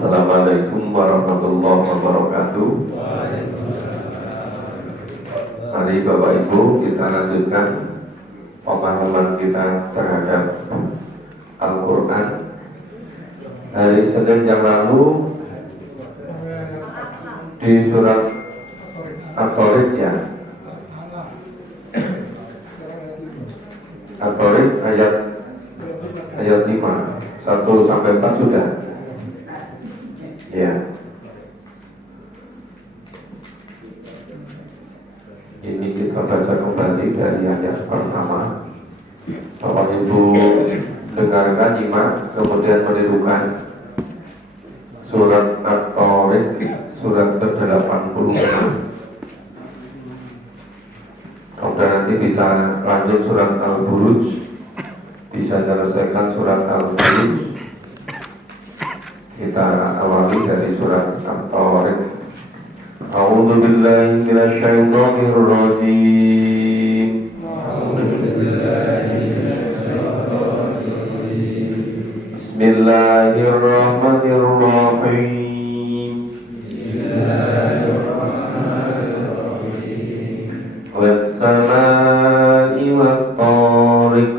Assalamualaikum warahmatullahi wabarakatuh. Mari Bapak Ibu kita lanjutkan pemahaman kita terhadap Al-Quran. Hari Senin yang lalu di surat At-Tariq ya, At-Tariq ayat 5 1 sampai 4 sudah. Ya. Ini kita baca kembali dari ayat pertama. Bapak Ibu dengarkan, nyimak, kemudian menirukan surat At-Tariq surat ke-86. Kemudian nanti bisa lanjut surat Al-Buruj, bisa menyelesaikan surat Al-Buruj. Kita awali dari surat At-Tariq. A'udzu billahi minasyaitonir rajim. Bismillahirrahmanirrahim. Was-samaa'i wat-tariq.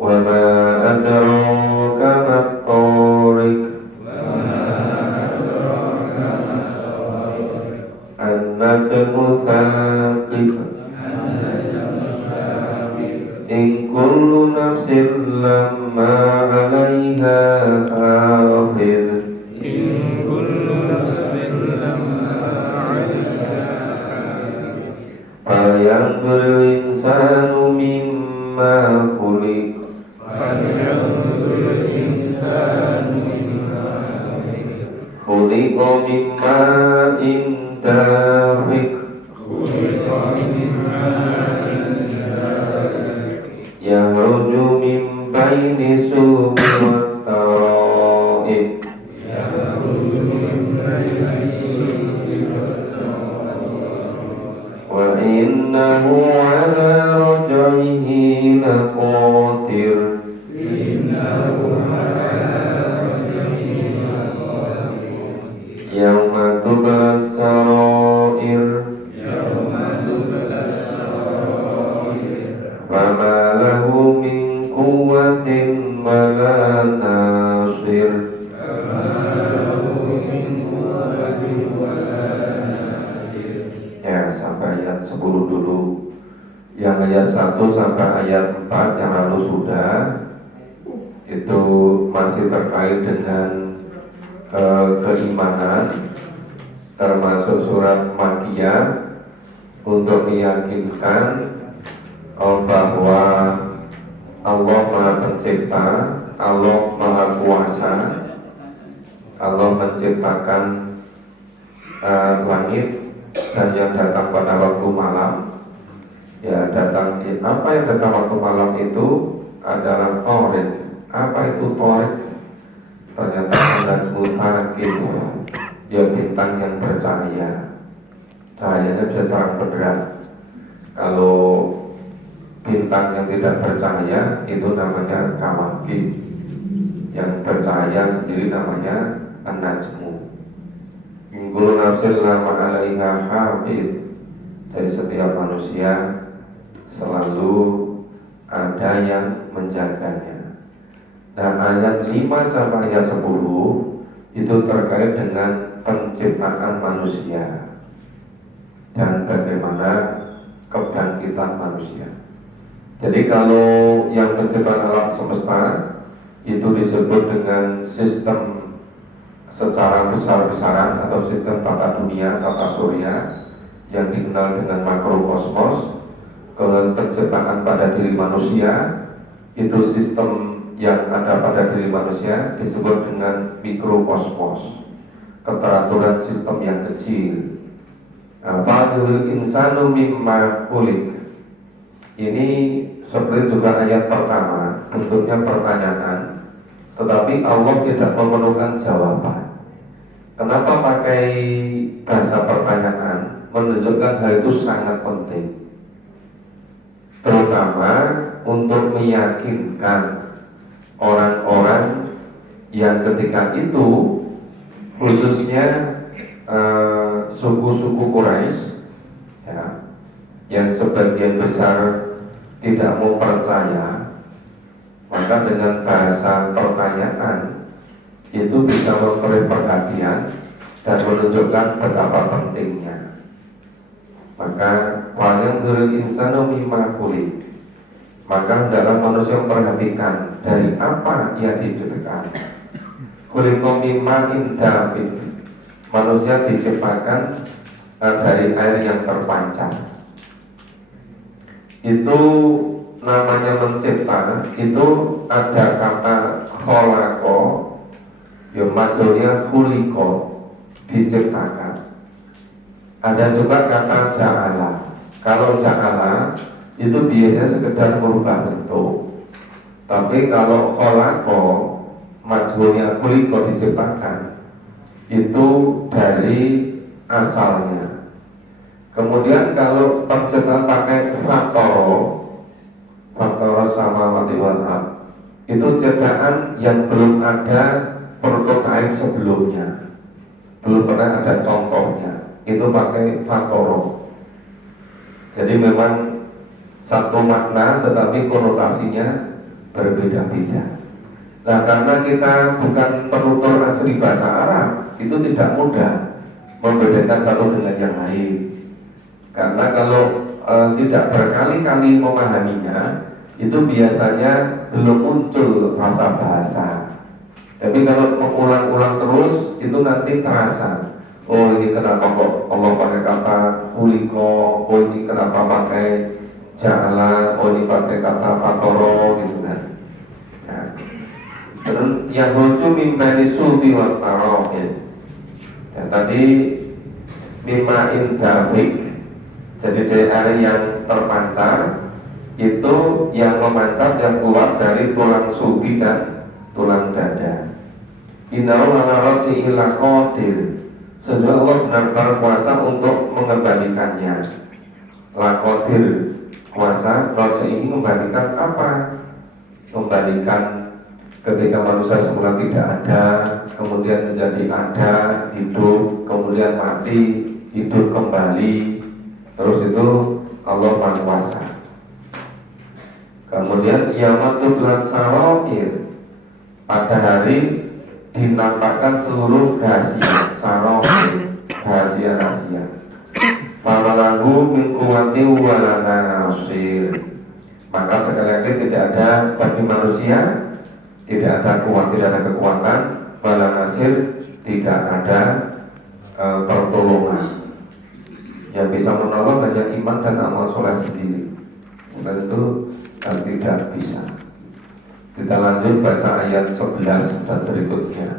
Wa ma adraka mat-tariq. An-najmu thaqib. In kullu nafsin lamma 'alaiha hafiz. Falyanzuril insanu mimma khuliq. Khuliqa min ma'in dafiq. Yakhruju min baini sulbi wat tara'ib. Wa innahu 'ala raj'ihi laqadir. Yauma tublas sarair. Fama lahu min quwwatin wala nasir. Ya, sampai ayat 10 dulu. Yang ayat 1 sampai ayat 4 yang lalu sudah. Itu masih terkait dengan keimanan, termasuk surat Makkiyah, untuk meyakinkan bahwa Allah Maha Pencipta, Allah Maha Kuasa, Allah menciptakan langit dan yang datang pada waktu malam. Ya, apa yang datang waktu malam itu adalah Tariq. Apa itu Tariq? Ternyata an-najmu thaqib, ya bintang yang bercahaya. Cahayanya bisa terang benderang. Kalau bintang yang tidak bercahaya itu namanya kawakib. Yang bercahaya sendiri namanya an-najmu. Min kulli nafsin lamma 'alaiha hafiz. Dari setiap manusia selalu ada yang menjaganya. Nah, ayat 5 sampai ayat 10 itu terkait dengan penciptaan manusia dan bagaimana kebangkitan manusia. Jadi kalau yang penciptaan alam semesta itu disebut dengan sistem secara besar-besaran atau sistem tata dunia, tata surya yang dikenal dengan makrokosmos. Kalau penciptaan pada diri manusia itu sistem yang ada pada diri manusia disebut dengan mikrokosmos, keteraturan sistem yang kecil. Fa'alul insanu mimma khuliq. Ini seperti juga ayat pertama, bentuknya pertanyaan, tetapi Allah tidak memerlukan jawaban. Kenapa pakai bahasa pertanyaan? Menunjukkan hal itu sangat penting, terutama untuk meyakinkan orang-orang yang ketika itu khususnya suku-suku Quraisy ya, yang sebagian besar tidak mau percaya, maka dengan bahasa pertanyaan itu bisa memberi perhatian dan menunjukkan betapa pentingnya. Maka wayang duril insanu mimma khuliq, maka hendaklah manusia memperhatikan dari apa ia diciptakan. Khuliqa mimma indafid, manusia diciptakan dari air yang terpancar. Itu namanya mencipta, itu ada kata kholaqo, ya maksudnya khuliqo, diciptakan. Ada juga kata ja'ala. Kalau ja'ala itu biasanya sekedar merubah bentuk, tapi kalau kholaqo, maksudnya khuliqo, diciptakan, itu dari asalnya. Kemudian kalau penciptaan pakai faktoro sama mati warna, itu ciptaan yang belum ada prototipe sebelumnya, belum pernah ada contohnya, itu pakai faktoro. Jadi memang satu makna tetapi konotasinya berbeda-beda. Nah, karena kita bukan penutur asli bahasa Arab, itu tidak mudah membedakan satu dengan yang lain. Karena kalau tidak berkali-kali memahaminya, itu biasanya belum muncul rasa bahasa. Tapi kalau mengulang-ulang terus, itu nanti terasa. Oh, ini kenapa kok Allah pakai kata khuliqo, oh ini kenapa pakai ja'ala, oh ini pakai kata fatoro, gitu kan. Nah, terus yang lucu mimbani sulbi wa tarohid. Ya, tadi mimma indafik, jadi dari air yang terpancar, itu yang memancar, yang keluar dari tulang sulbi dan tulang dada. Innahu ala rasi ila qadir, sesungguhnya Allah benar-benar kuasa untuk mengembalikannya. La qadir, kuasa. Rasi ini membalikan apa? Membalikan ketika manusia semula tidak ada, kemudian menjadi ada, hidup, kemudian mati, hidup kembali. Terus itu Allah Maha Kuasa. Kemudian yamatul sarawir, pada hari dinampakkan seluruh rahasia, sarawir, rahasia-rahasia. Famalahu min quwwati wala nasir, maka sekali lagi tidak ada bagi manusia, tidak ada kuat, tidak ada kekuatan, wala nasir, tidak ada pertolongan. Yang bisa menolong hanya iman dan amal soleh sendiri. Dan itu tidak bisa. Kita lanjut baca ayat 11 dan berikutnya.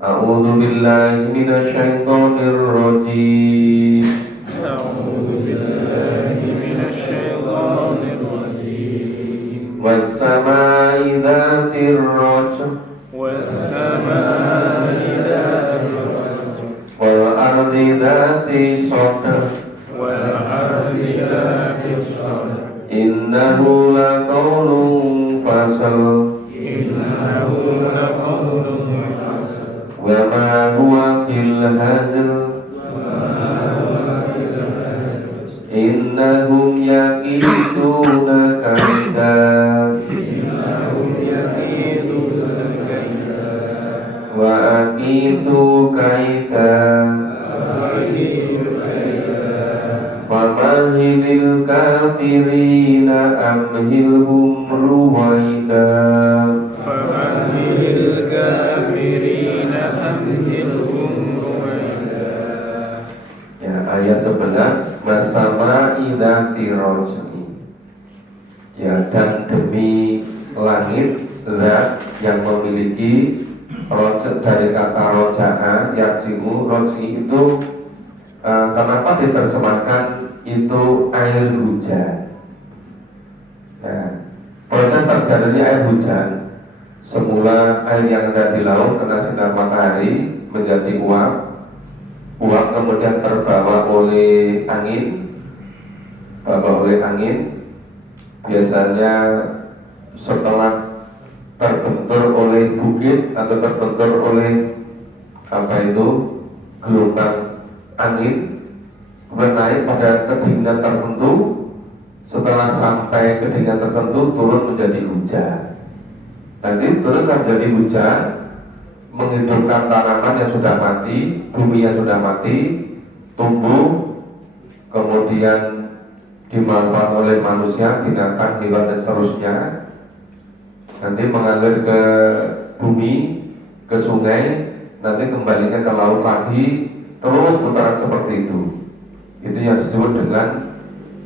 A'udzu billahi minasyaitonir rajim. A'udzu billahi minasyaitonir rajim. Was-samaa'i dzatir rajm. Was-samaa'i dzatir rajm. Wal ardi dzati sadr. Wal ardi dzati sadr. Innahu laqawlun fasal. Innahu laqawlun fasal. Wa ma huwa bil hazl. Innahum yakiduna kaida. Innahum yakiduna kaida. Wa akidu kaida. Famahilil kafirina amhilhum ruwaida. Famahilil kafirina amhilhum ruwaida. Ya, ayat 11. Bersama idati rojni, ya, dan demi langit zat yang memiliki rojat, dari kata roja'a yaksimu. Rojni itu kenapa diterjemahkan itu air hujan? Nah, proses terjadinya air hujan, semula air yang ada di laut kena sinar matahari menjadi uap, kemudian terbawa oleh angin, biasanya setelah bukit atau terbentur oleh apa itu gelombang angin, kemudian naik pada kedinginan tertentu, setelah sampai kedinginan tertentu turun menjadi hujan. Nanti turun menjadi hujan, menghidupkan tanaman yang sudah mati, bumi yang sudah mati, tumbuh, kemudian dimanfaatkan oleh manusia, binatang, hewan dan seterusnya. Nanti mengalir ke bumi, ke sungai, nanti kembalinya ke laut lagi, terus putaran seperti itu. Itu yang disebut dengan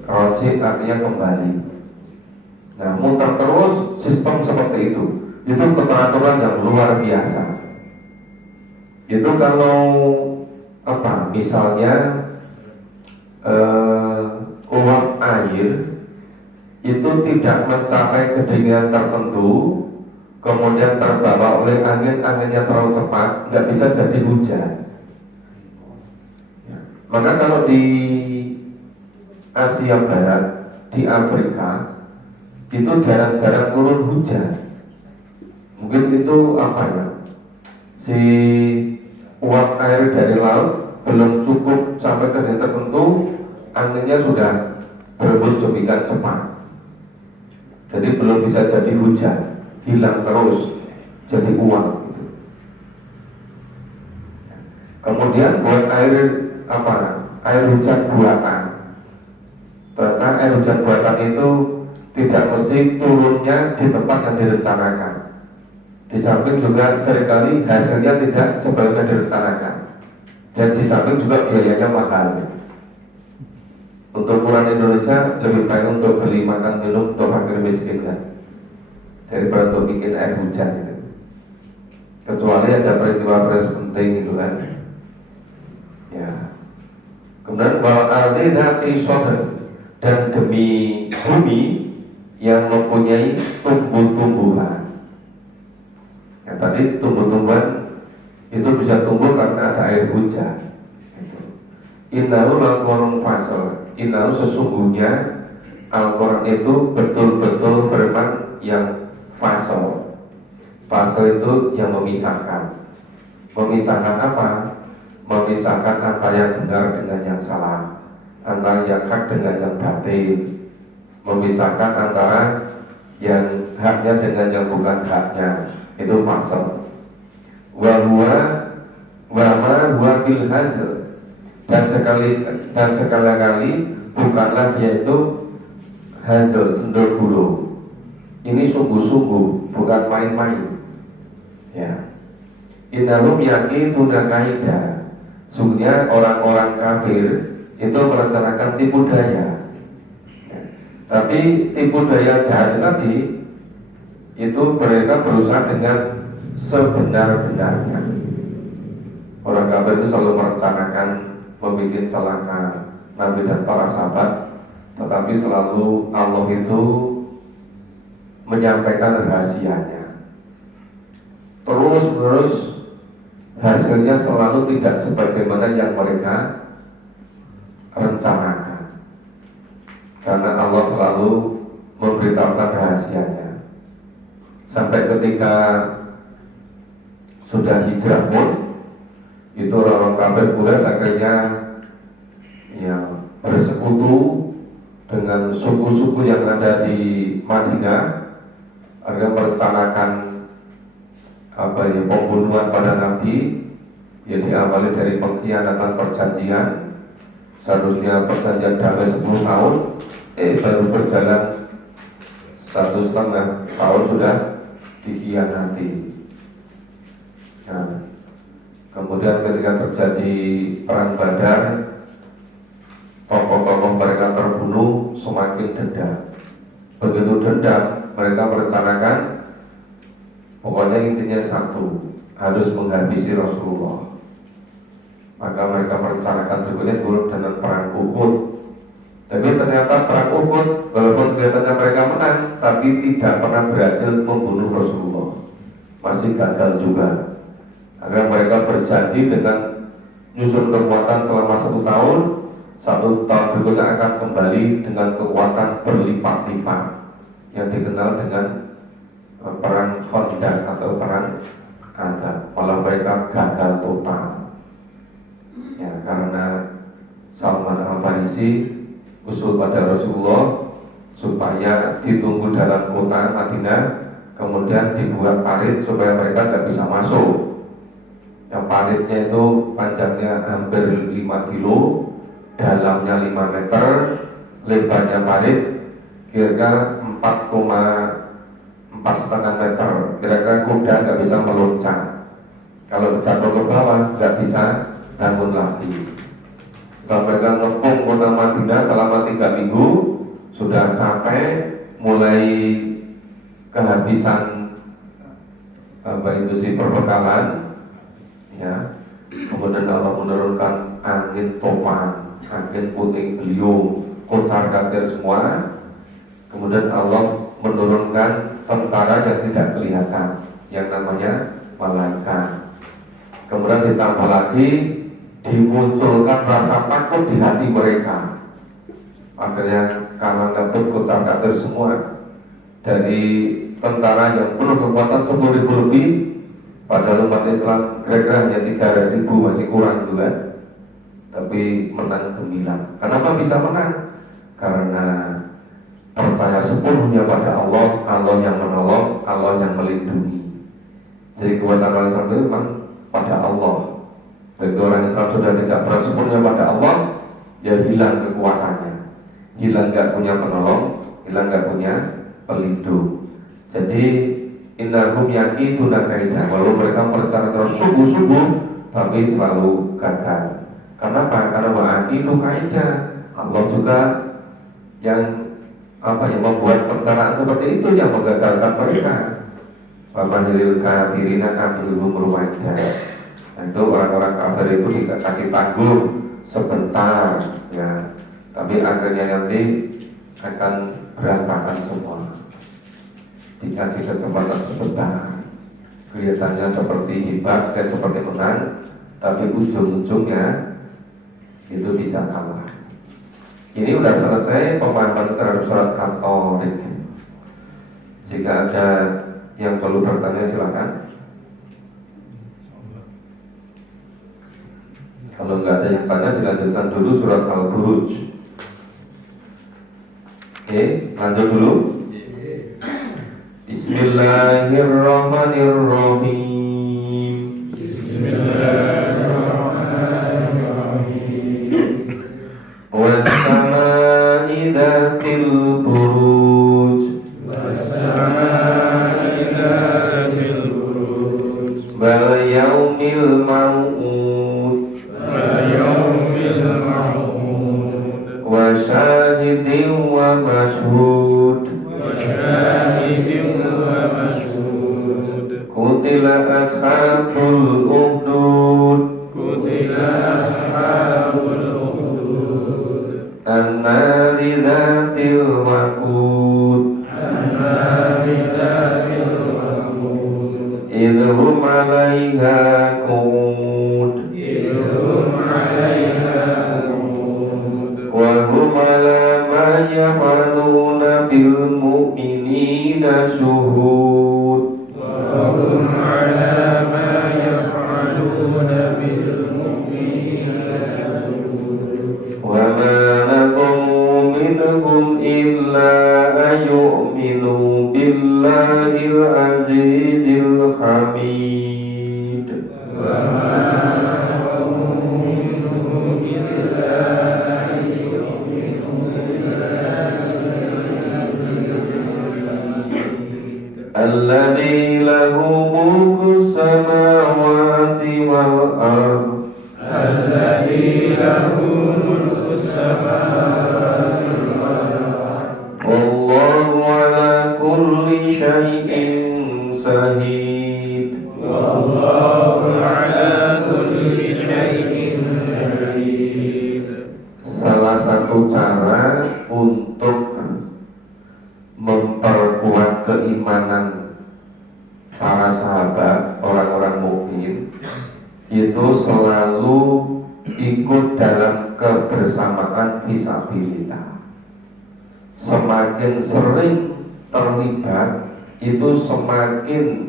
rojik, artinya kembali. Nah, muter terus sistem seperti itu. Itu keteraturan yang luar biasa. Itu kalau apa? Misalnya uap air itu tidak mencapai kedinginan tertentu, kemudian terbawa oleh angin yang terlalu cepat, nggak bisa jadi hujan. Maka kalau di Asia Barat, di Afrika, itu jarang-jarang turun hujan. Mungkin itu apa ya? Si uap air dari laut belum cukup sampai ke titik tertentu, anginnya sudah berhembus demikian cepat. Jadi belum bisa jadi hujan, hilang terus jadi uap gitu. Kemudian buat air apa? Air hujan buatan. Bahkan air hujan buatan itu tidak mesti turunnya di tempat yang direncanakan. Di samping juga seringkali hasilnya tidak sebagaimana direncanakan. Dan di samping juga biayanya mahal. Untuk ukuran Indonesia lebih baik untuk beli makan minum untuk fakir miskin kan, daripada untuk bikin air hujan gitu. Kecuali ada peristiwa-peristiwa penting gitu kan. Ya. Kemudian bahwa al-dinati soder, dan demi bumi yang mempunyai tumbuh-tumbuhan. Ya, tadi tumbuh-tumbuhan itu bisa tumbuh karena ada air hujan. Innahu laquran fasal. Innahu sesungguhnya Al-Quran itu betul-betul firman yang fasal. Fasal itu yang memisahkan. Memisahkan apa? Memisahkan apa yang benar dengan yang salah, antara yang hak dengan yang batil, memisahkan antara yang haknya dengan yang bukan haknya. Itu fasal. Wa huwa wa ma huwa bil hazl. Dan sekali-kali bukanlah dia itu hazl, sendul-guru. Ini sungguh-sungguh, bukan main-main. Ya. Innahum yakiduna kaida. Sungguhnya orang-orang kafir itu merencanakan tipu daya. Ya. Tapi tipu daya jahat tadi itu mereka berusaha dengan sebenar-benarnya. Orang kafir itu selalu merencanakan membuat celaka Nabi dan para sahabat, tetapi selalu Allah itu menyampaikan rahasianya. Terus hasilnya selalu tidak sebagaimana yang mereka rencanakan, karena Allah selalu memberitahukan rahasianya. Sampai ketika sudah hijrah pun, itu orang-orang kafir Quraisy akhirnya ya bersekutu dengan suku-suku yang ada di Madinah agar merencanakan pembunuhan pada Nabi, yang diawali dari pengkhianatan perjanjian. Seharusnya perjanjian damai 10 tahun, baru berjalan 1,5 tahun sudah dikhianati. Nah, kemudian ketika terjadi perang Badar, tokoh-tokoh mereka terbunuh, semakin dendam. Begitu dendam, mereka merencanakan pokoknya intinya satu, harus menghabisi Rasulullah. Maka mereka merencanakan berikutnya turun dengan perang Uhud. Tapi ternyata perang Uhud, walaupun kelihatannya mereka menang, tapi tidak pernah berhasil membunuh Rasulullah. Masih gagal juga. Agar mereka berjanji dengan nyusun kekuatan selama 1 tahun berikutnya akan kembali dengan kekuatan berlipat-lipat yang dikenal dengan perang Khandaq atau perang ngasih usul pada Rasulullah supaya ditunggu dalam kota Madinah, kemudian dibuat parit supaya mereka tidak bisa masuk. Yang paritnya itu panjangnya hampir 5 kilo, dalamnya 5 meter, lebarnya parit kira-kira 4,5 meter. Kira-kira kuda nggak bisa meloncat. Kalau jatuh ke bawah nggak bisa bangun lagi. Setelah mereka ngepung kota Madinah selama 3 minggu, sudah capek, mulai kehabisan perbekalan, ya. Kemudian Allah menurunkan angin topan, angin puting beliung, kocar kacir semua. Kemudian Allah menurunkan tentara yang tidak kelihatan, yang namanya malaikat. Kemudian ditambah lagi dimunculkan rasa takut di hati mereka. Akhirnya kalang kabut, kocar kacir semua. Dari tentara yang penuh kekuatan 10.000 lebih, padahal umat Islam kira-kira hanya 3.000, masih kurang juga, tapi menang gemilang. Kenapa bisa menang? Karena percaya sepenuhnya pada Allah, Allah yang menolong, Allah yang melindungi. Jadi kekuatan orang Islam itu memang pada Allah. Begitu orang Islam sudah tidak bersepenuhnya pada Allah, dia hilang kekuatannya, hilang gak punya penolong, hilang gak punya pelindung. Jadi innahum yakiduna kaidah, walau mereka merencanakan terus sungguh-sungguh, tapi selalu gagal. Kenapa? Karena wa'akidu kaidah, Allah juga yang membuat perencanaan seperti itu, yang menggagalkan mereka. Wamanilil kafirina kafiruhum ruwaidah. Itu orang-orang kafir itu dikasih tangguh sebentar, ya, tapi akhirnya nanti akan berantakan semua. Dikasih kesempatan sebentar, kelihatannya seperti hebat, seperti menang, tapi ujung-ujungnya itu bisa kalah. Ini sudah selesai pemahaman terhadap surat At-Tariq. Jika ada yang perlu bertanya silakan. Kalau nggak ada yang tanya, dilanjutkan dulu surat Al-Buruj. Oke, lanjut dulu. Bismillahirrahmanirrahim. Bismillahirrahmanirrahim. Was-samaa'i dzatil buruj. Was-samaa'i dzatil buruj. Wal yaumil maw'ud. Wal yaumil maw'ud. Wa syahidin wa mashhud. Kutila ashabul ukhdud. Kutila ashabul ukhdud. An-nari dzatil waqud. An-nari dzatil waqud. Idhum 'alaiha qu'ud. Idhum 'alaiha qu'ud. Wa hum 'ala ma yaf'aluna bil mu'minina syuhud. Wa hum 'ala ma yaf'aluna bil mu'minina syuhud. Wa ma lakum minhum illa an yu'minu billahil azizil hamid. Wa ma lakum minhum illa an yu'minu alladzi lahu mulku samawati wal ardh. Alladzi lahu mulku samawati wal ardh. Wallahu ala kulli syai'in shahid. Wallahu ala kulli syai'in shahid. Salah satu cara untuk memperkuat keimanan para sahabat, orang-orang mukmin, itu selalu ikut dalam kebersamaan fisabilillah. Semakin sering terlibat, itu semakin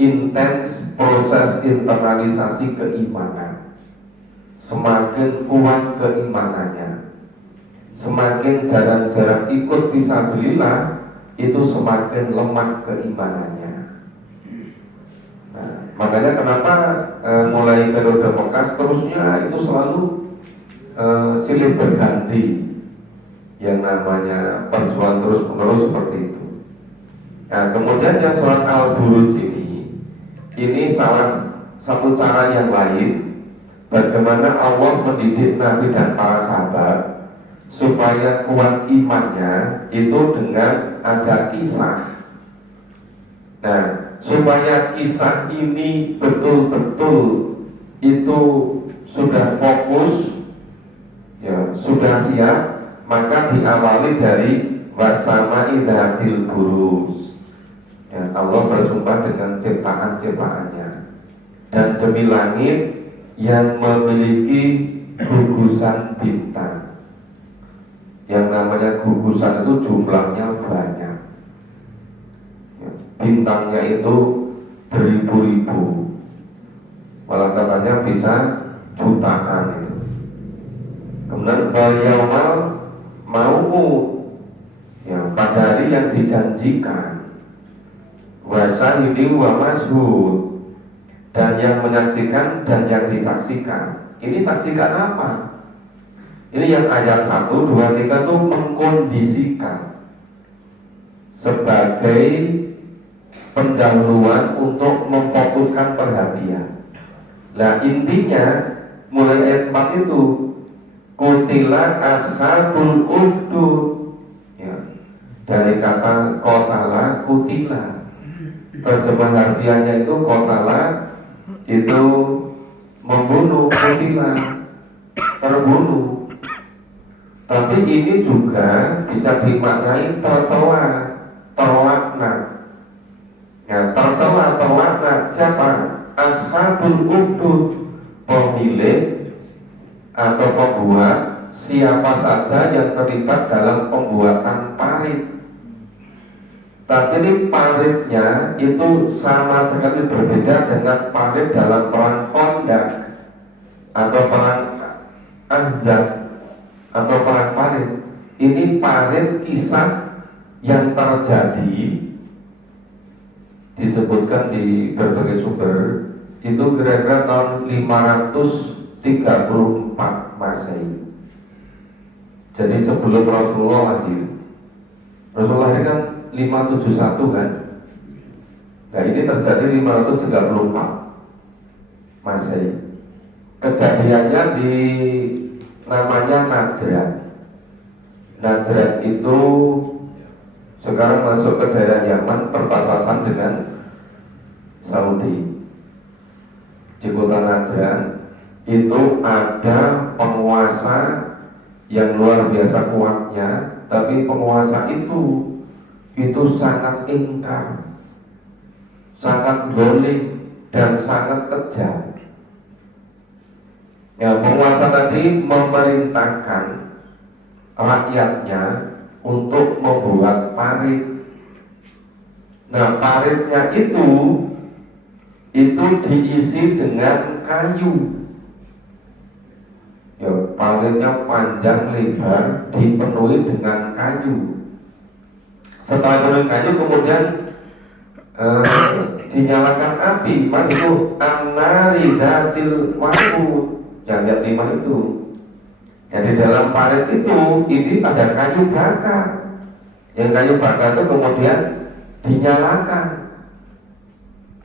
intens proses internalisasi keimanan, semakin kuat keimanannya. semakin jarang-jarang ikut fisabilillah, itu semakin lemah keimanannya. Nah, makanya kenapa mulai periode Mekah seterusnya itu selalu silih berganti, yang namanya perjuangan terus menerus seperti itu. Nah, kemudian yang surat Al-Buruj ini salah satu cara yang lain bagaimana Allah mendidik Nabi dan para sahabat supaya kuat imannya itu dengan ada kisah. Nah, supaya kisah ini betul-betul itu sudah fokus, ya, sudah siap, maka diawali dari wasama'i dzatil buruj. Ya, Allah bersumpah dengan ciptaan-ciptaannya dan demi langit yang memiliki gugusan bintang. Yang namanya gugusan itu jumlahnya banyak, ya, bintangnya itu beribu-ribu, malah katanya bisa jutaan itu. Kemudian bayaumal maut, ya, pada hari yang dijanjikan, wasahidi wa mashhud, dan yang menyaksikan dan yang disaksikan. Ini saksikan apa? Ini yang ayat 1, 2, 3 itu mengkondisikan sebagai pendahuluan untuk memfokuskan perhatian. Nah, intinya mulai ayat 4 itu kutilah ashabul ukhdud, ya, dari kata kotala kutilah. Terjemah harfiahnya itu kotala itu membunuh, kutilah terbunuh. Tapi ini juga bisa dimaknai tercela, terlaknat. Ya, tercela, terlaknat siapa? Ashabul ukhdud, pemilik atau pembuat, siapa saja yang terlibat dalam pembuatan parit. Tapi ini paritnya itu sama sekali berbeda dengan parit dalam perang Khandaq atau perang Ahzab atau perang parit. Ini parit kisah yang terjadi, disebutkan di berbagai sumber, itu kira-kira tahun 534 Masehi. Jadi sebelum Rasulullah lahir. Rasulullah lahir kan 571 kan. Nah, ini terjadi 534 Masehi. Kejadiannya di namanya Najran. Najran itu sekarang masuk ke daerah Yaman, perbatasan dengan Saudi. Di kota Najran itu ada penguasa yang luar biasa kuatnya, tapi penguasa itu sangat ingkar, sangat zalim dan sangat kejam. Ya, penguasa tadi memerintahkan rakyatnya untuk membuat parit. Nah, paritnya itu diisi dengan kayu. Ya, paritnya panjang lebar, dipenuhi dengan kayu. Setelah penuhi kayu, kemudian dinyalakan api. Mas itu an-nari dzatil waqud, yang lihat 5 itu. Ya, di dalam parit itu ini ada kayu bakar. Yang kayu bakar itu kemudian dinyalakan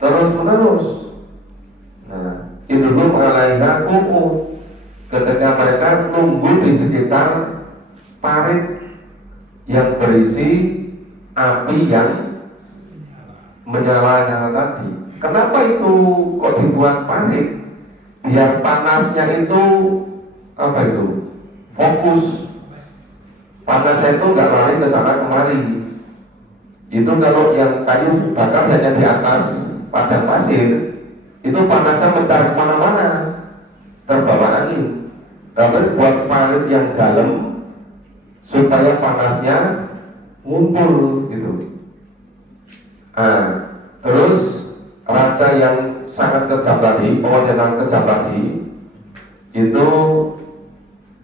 terus menerus. Nah, itu pun mengalaiha kuku ketika mereka nunggu di sekitar parit yang berisi api yang menyala-nyala tadi. Kenapa itu kok dibuat parit? Biar panasnya itu fokus. Panasnya itu nggak lari ke sana kemari. Itu kalau yang kayu bakar hanya di atas padang pasir, itu panasnya mencari kemana-mana, terbawa angin. Tapi buat parit yang dalam supaya panasnya ngumpul gitu. Nah, terus raja yang sangat kejam tadi, penguasa yang kejam tadi, itu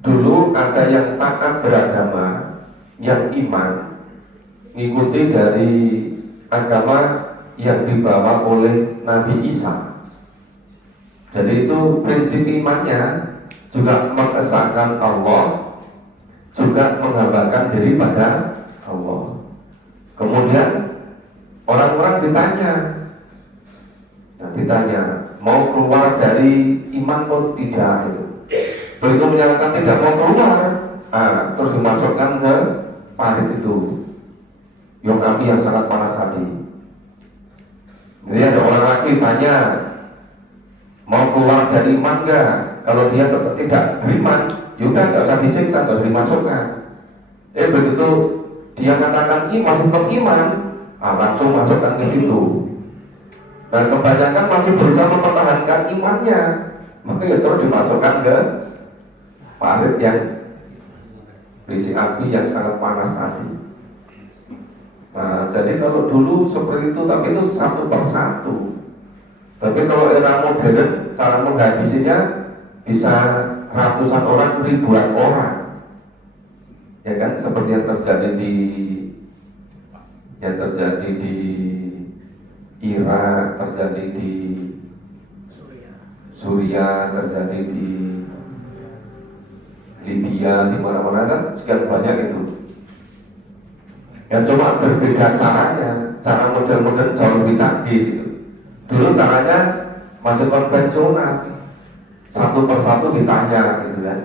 Dulu ada yang taat beragama, yang iman, mengikuti dari agama yang dibawa oleh Nabi Isa. Jadi itu prinsip imannya juga mengesahkan Allah, juga menghambakan diri pada Allah. Kemudian orang-orang ditanya, mau keluar dari iman atau tidak? Begitu menyatakan tidak mau keluar, terus dimasukkan ke parit itu, yang api yang sangat panas tadi. Jadi ada orang lagi tanya, mau keluar dari iman enggak? Kalau dia tetap tidak beriman, yaudah nggak usah disiksa, nggak usah dimasukkan. Begitu dia katakan ini masih beriman, langsung masukkan ke situ. Dan kebanyakan masih berusaha mempertahankan imannya, maka ya terus dimasukkan ke parit yang berisi api yang sangat panas tadi. Nah, jadi kalau dulu seperti itu, tapi itu satu persatu. Tapi kalau era modern, cara menghabisinya bisa ratusan orang, ribuan orang. Ya kan, seperti yang terjadi di Irak, terjadi di Suriah, terjadi di Libya, di mana-mana kan sekian banyak itu. Ya cuma berbeda caranya, cara model-model jauh lebih canggih gitu. Dulu caranya masih konvensional, satu persatu ditanya gitu kan.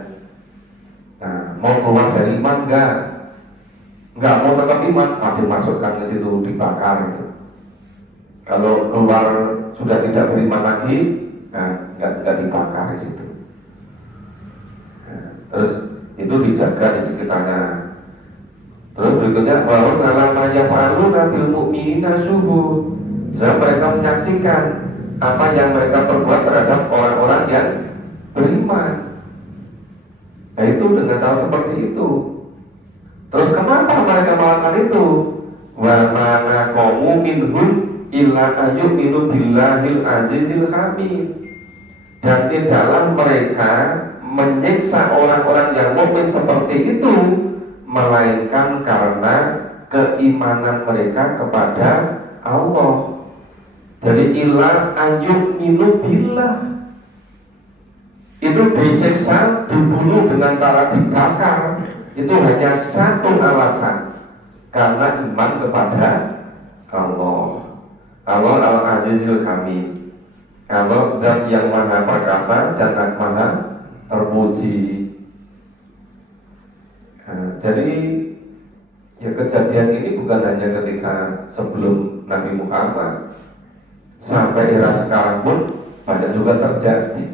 Nah, mau keluar dari iman enggak mau tetap iman, dimasukkan ke situ, dibakar gitu. Kalau keluar sudah tidak beriman lagi, enggak dibakar di situ. Nah, terus itu dijaga di sekitarnya. Terus berikutnya bahwa ngalamanya faru nabil mukminina subuh. Dan mereka menyaksikan apa yang mereka perbuat terhadap orang-orang yang beriman. Nah itu dengan hal seperti itu. Terus kenapa mereka melakukan itu? Wa mana qamu minhum illa ayyuminu billahil azizil hamid. Dan tidaklah mereka menyiksa orang-orang yang mukmin seperti itu, melainkan karena keimanan mereka kepada Allah. Jadi illa ayyuminu billah, itu disiksa, dibunuh dengan cara dibakar, itu hanya satu alasan, karena iman kepada Allah. Allah al-azizul hamid, Allah zat yang maha perkasa dan maha terpuji. Jadi ya kejadian ini bukan hanya ketika sebelum Nabi Muhammad, sampai era sekarang pun banyak juga terjadi.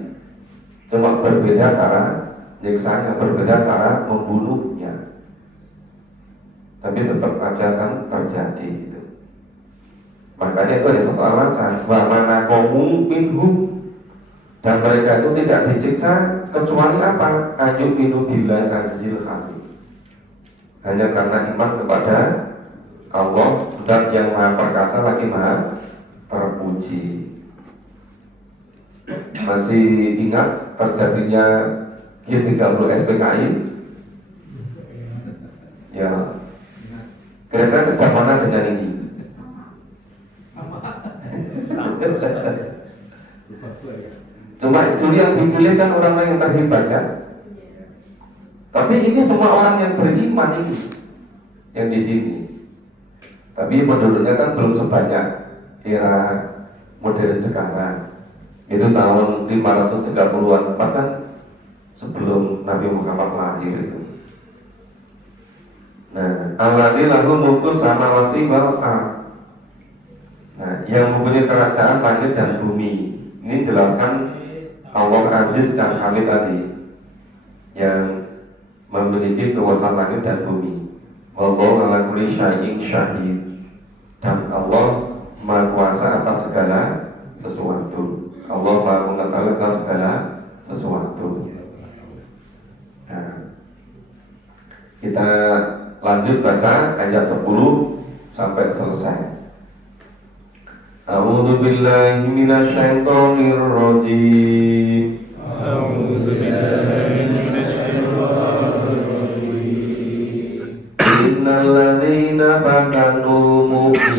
Cuma berbeda cara nyiksanya, berbeda cara membunuhnya, tapi tetap aja kan terjadi gitu. Makanya itu ada satu alasan, wa mana qamu minhum, dan mereka itu tidak disiksa kecuali apa? Ayyuminu billahi azizil hamid, hanya karena iman kepada Allah dan yang maha perkasa lagi maha terpuji. Masih ingat terjadinya G30 SPKI? Ya, kira-kira sejak mana dengan ini? Cuma itu yang dipilih kan orang-orang yang terhebat kan? Tapi ini semua orang yang beriman ini yang di sini. Tapi penduduknya kan belum sebanyak era modern sekarang. Itu tahun 530-an bahkan sebelum Nabi Muhammad lahir itu. Nah, alladzi lahu mulku samawati wal ardh. Nah, yang mempunyai kerajaan langit dan bumi. Ini jelaskan Allah Aziz dan Hamid tadi, yang memiliki kekuasaan langit dan bumi. Wallahu ala kulli syai'in syahid. Dan Allah Maha Kuasa atas segala sesuatu. Allah Maha mengetahui atas segala sesuatu. Nah, kita lanjut baca ayat 10 sampai selesai. A'udzu billahi minasyaitonir rajim. A'udzu billahi minasyaitonir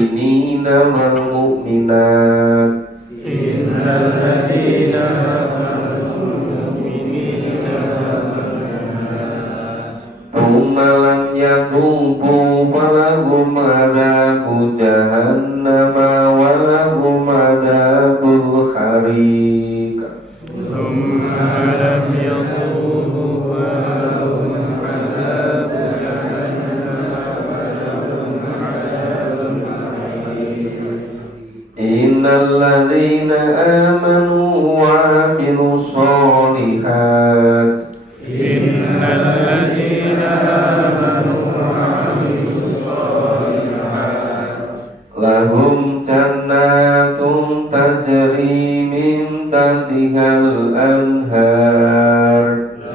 mu'minina wal mu'minat. Innal ladzina fatanul mu'minina wal mu'minat Thumma lam yatubu falahum adzabu jahannama wa lahum adzabul hariq. Thumma lam yatubu falahum adzabu jahannama wa lahum adzabul hariq. Innal ladzina amanu wa 'amilus sholihat. Innal ladzina amanu wa 'amilus sholihat Lahum jannatun tajri min tahtihal anhar.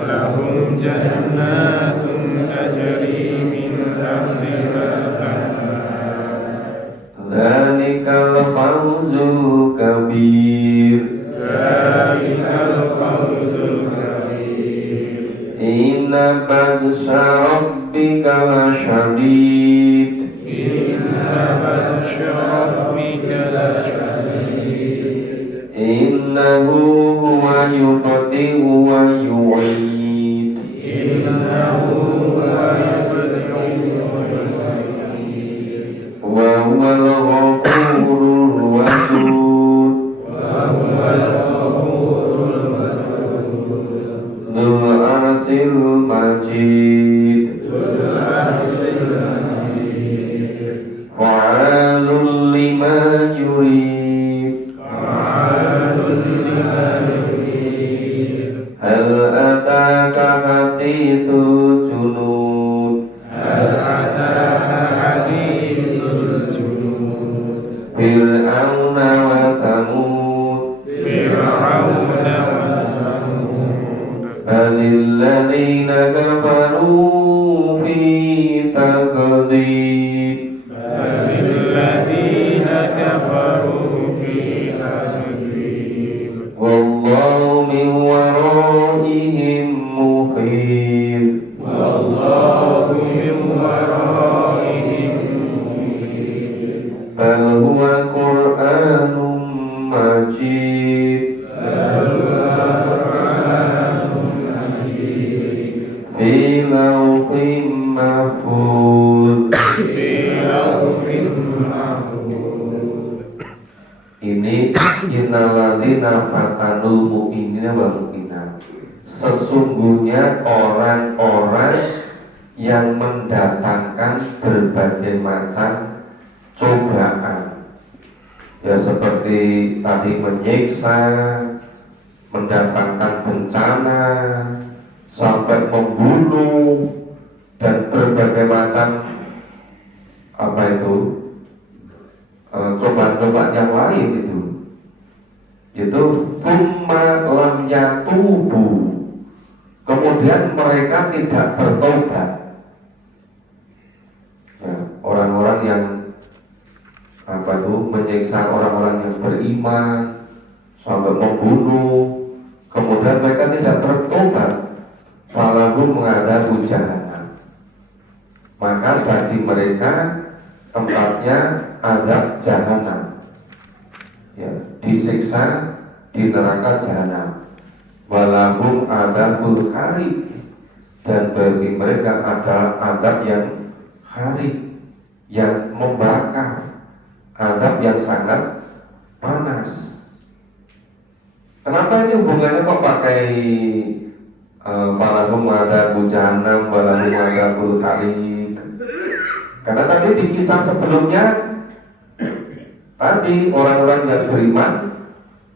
lahum jannatun tajri min tahtihal anhar. Dzalikal fawzul kabir. Dzalikal fawzul kabir. Inna batsha rabbika lasyadid. Inna batsha rabbika lasyadid. Innahu huwa yubdi'u wa yu'id. Innahu huwa yubdi'u wa yu'id. Wa huwal ghafurur wadud. Wa huwal ghafurul wadud. Dzul arsyil majid. Dzul arsyil majid. Fa'alul lima yurid. Fa'alun lima yurid. Hal ataka hadithul junud. Hal ataka hadithul junud. Fir'auna wa Thamud. Fir'auna wa Samud. Balil ladzina kafaru fi taqdib. Balil ladzina kafaru fi takdzib. Wallahu min waraihim muhit. Wallahu min waraihim muhit. Bal huwa Qur'anun majid. Bal huwa Qur'anun majid. Fi lawhin mahfuz. Fi lawhin mahfuz. Ini innalladzina fatanul mu'minina wal mu'minat. Sesungguhnya orang-orang yang mendatangkan berbagai macam cobaan, ya seperti tadi menyiksa, mendatangkan bencana, sampai membunuh dan berbagai macam apa itu cobaan-cobaan yang lain itu thumma lam yatubu, kemudian mereka tidak bertobat. Ya, orang-orang yang apa itu menyiksa orang-orang yang beriman sampai membunuh, kemudian mereka tidak bertobat, falahum menghadapi jahannam, maka bagi mereka tempatnya azab jahanam, ya, disiksa di neraka jahanam. Walahum adzabul hariq, dan bagi mereka adalah azab yang hariq, yang membakar, azab yang sangat panas. Kenapa ini hubungannya kok pakai walahum adzabul jahannam, walahum adzabul hariq? Karena tadi di kisah sebelumnya, tadi orang-orang yang beriman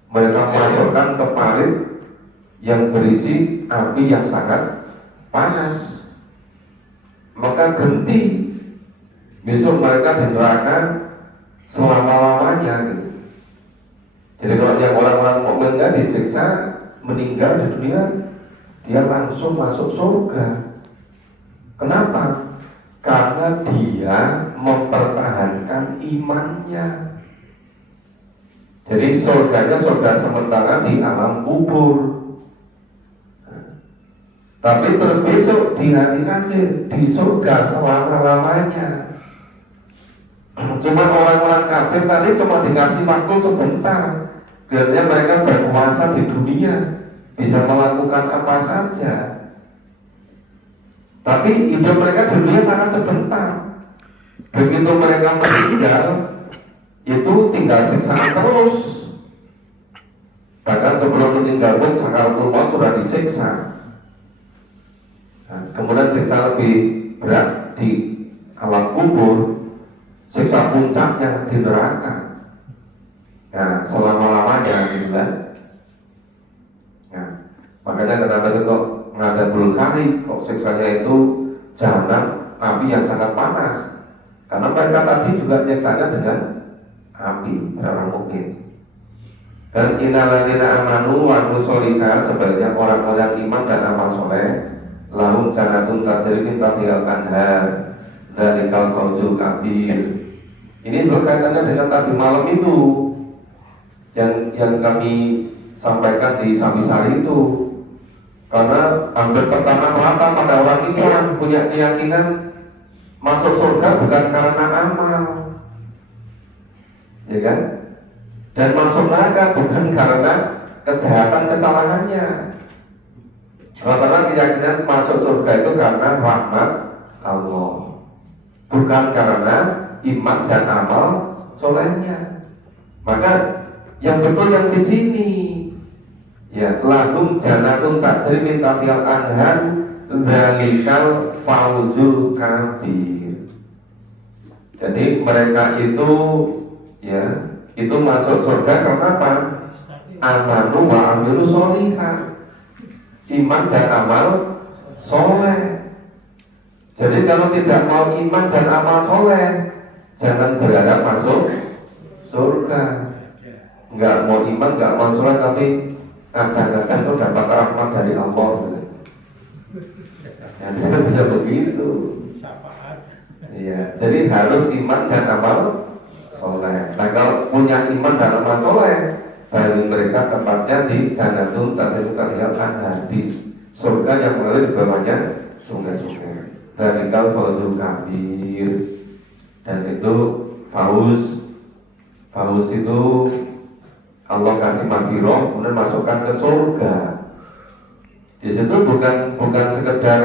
mereka masukkan ke parit yang berisi api yang sangat panas, maka genti besok mereka di neraka selama-lamanya gitu. Jadi kalau yang orang-orang mukmin disiksa meninggal di dunia, dia langsung masuk surga. Kenapa? Karena dia mempertahankan imannya. Jadi surganya surga sementara di alam kubur, tapi terus besok di hari akhir di surga selama-lamanya. Cuma orang-orang kafir tadi cuma dikasih waktu sebentar, biarnya mereka berkuasa di dunia, bisa melakukan apa saja. Tapi hidup mereka di dunia sangat sebentar. Begitu mereka meninggal, itu tinggal siksaan terus. Bahkan sebelum meninggal pun sakaratul maut sudah disiksa. Nah, kemudian siksa lebih berat di alam kubur, siksa puncaknya di neraka. Nah, selama-lamanya gitu kan. Nah, makanya kenapa itu kok ngadabul hari, kok siksanya itu jahanam, api yang sangat panas. Karena mereka tadi juga nyiksanya dengan api, orang mukmin. Dan innalladzina amanu wa amilus sholihat, sebaliknya orang-orang iman dan amal soleh, lahum jannatun tajri min tahtiha al-anhar, dzalikal fawzul kabir. Ini berkaitannya dengan tadi malam itu yang kami sampaikan di Samisari itu. Karena hampir pertama rata pada orang Islam punya keyakinan masuk surga bukan karena amal, ya kan? Dan masuk neraka bukan karena kesehatan kesalahannya. Rata-rata keyakinan masuk surga itu karena rahmat Allah, bukan karena iman dan amal solehnya. Maka yang betul yang di sini, ya, lahum jannatun tajri min tahtiha al-anhar, dzalikal fawzul kabir. Jadi mereka itu, ya, itu masuk surga karena apa? Amanu wa amilu sholihat, iman dan amal soleh. Jadi kalau tidak mau iman dan amal soleh, jangan berharap masuk surga. Enggak mau iman, enggak mau soleh, tapi kadang-kadang itu dapat rahmat dari Allah. Ya, bisa begitu. Iya, jadi harus iman dan amal soleh. Nah, kalau punya iman dan amal soleh, baru mereka tempatnya di Jannatul Ta'ala, di surga yang mengalir di bawahnya sungai-sungai. Dari kal fawzul kabir, dan itu fauz itu Allah kasih maghfirah, kemudian masukkan ke surga. Di situ bukan sekedar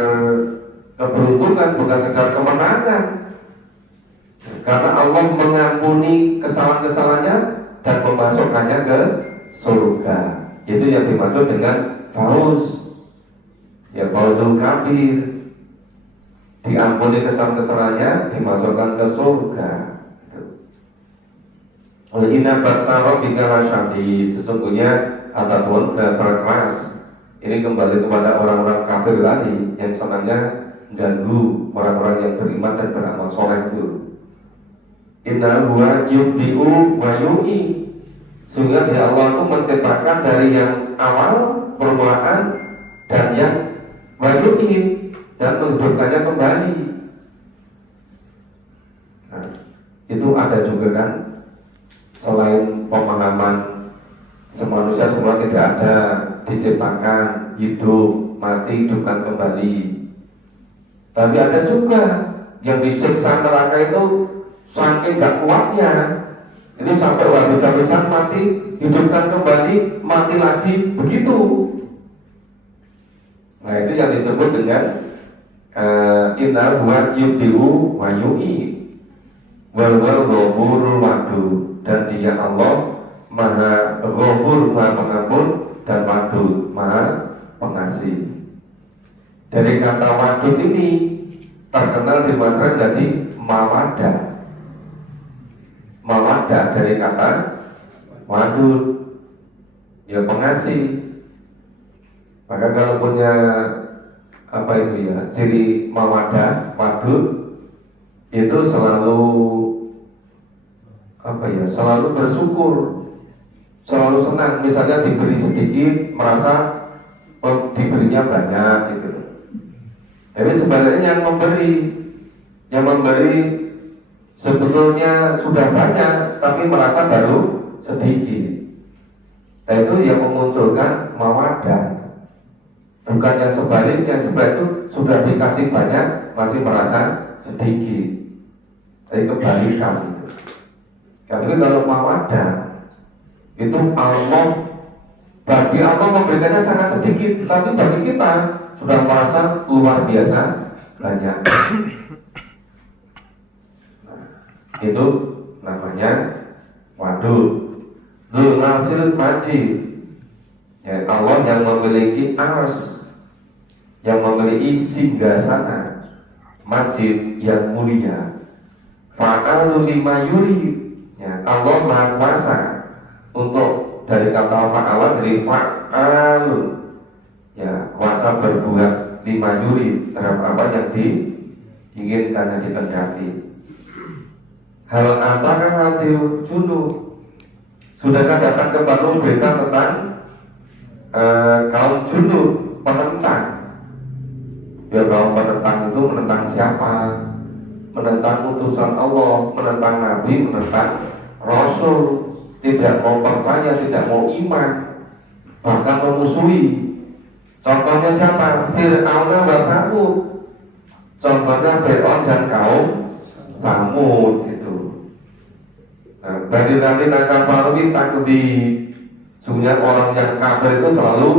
keberuntungan, bukan sekedar kemenangan. Karena Allah mengampuni kesalahan-kesalahannya dan memasukkannya ke surga. Itu yang dimaksud dengan fauz. Ya, fauzul kabir. Diampuni kesalahan-kesalahannya, dimasukkan ke surga. Inna basara bika lasyadid, sesungguhnya Tuhan benar-benar keras. Ini kembali kepada orang-orang kafir tadi yang senangnya mengganggu orang-orang yang beriman dan beramal soleh itu. Inna huwa yubdi'u wa yu'i, sehingga dia Allah itu menciptakan dari yang awal permulaan dan yang wa yu'i, dan menghidupkannya kembali. Nah, itu ada juga kan, selain pemahaman manusia semua tidak ada, diciptakan, hidup, mati, hidupkan kembali. Tapi ada juga yang disiksa neraka itu saking gak kuatnya, itu sampai habis-habisan mati, hidupkan kembali, mati lagi, begitu. Nah, itu yang disebut dengan inna huwa yubdi'u wa yu'i wal ghafurul wadud, dan dia Allah Maha Ghafur, Maha Pengampun, dan Wadud, Maha Pengasih. Dari kata wadud ini terkenal di masyarakat jadi mawadah. Mawadah dari kata wadud, ya pengasih. Maka kalau punya apa itu ya, ciri mawadah, wadud, itu selalu apa ya, selalu bersyukur, selalu senang. Misalnya diberi sedikit, merasa diberinya banyak gitu. Jadi sebenarnya yang memberi sebetulnya sudah banyak, tapi merasa baru sedikit. Nah, itu yang memunculkan mawadah. Bukan yang sebaliknya itu sudah dikasih banyak, masih merasa sedikit. Jadi kebalikan. Tapi kalau mawaddah itu Allah, bagi Allah memberikannya sangat sedikit, tapi bagi kita sudah merasa luar biasa banyak. Itu namanya wadud. Dzul arsil majid, ya Allah yang memiliki ars, yang memiliki singgasana, majid yang mulia. Fa'alu lima yuri, ya Allah maha kuasa untuk, dari kata fa'ala dari fa'al, ya kuasa berbuat lima yuri terhadap apa yang diinginkan dan dikehendaki. Hal antara hadil junub, sudahkah datang kepadamu berita tentang kaum junub, penentang? Ya kaum penentang itu menentang siapa? Menentang utusan Allah, menentang Nabi, menentang Rasul, tidak mau percaya, tidak mau iman, bahkan memusuhi. Contohnya siapa? Fir'aun wa Thamud. Contohnya Fir'aun dan kaum Thamud itu. Nah, dari nanti kafaru takdi, sebenarnya orang yang kafir itu selalu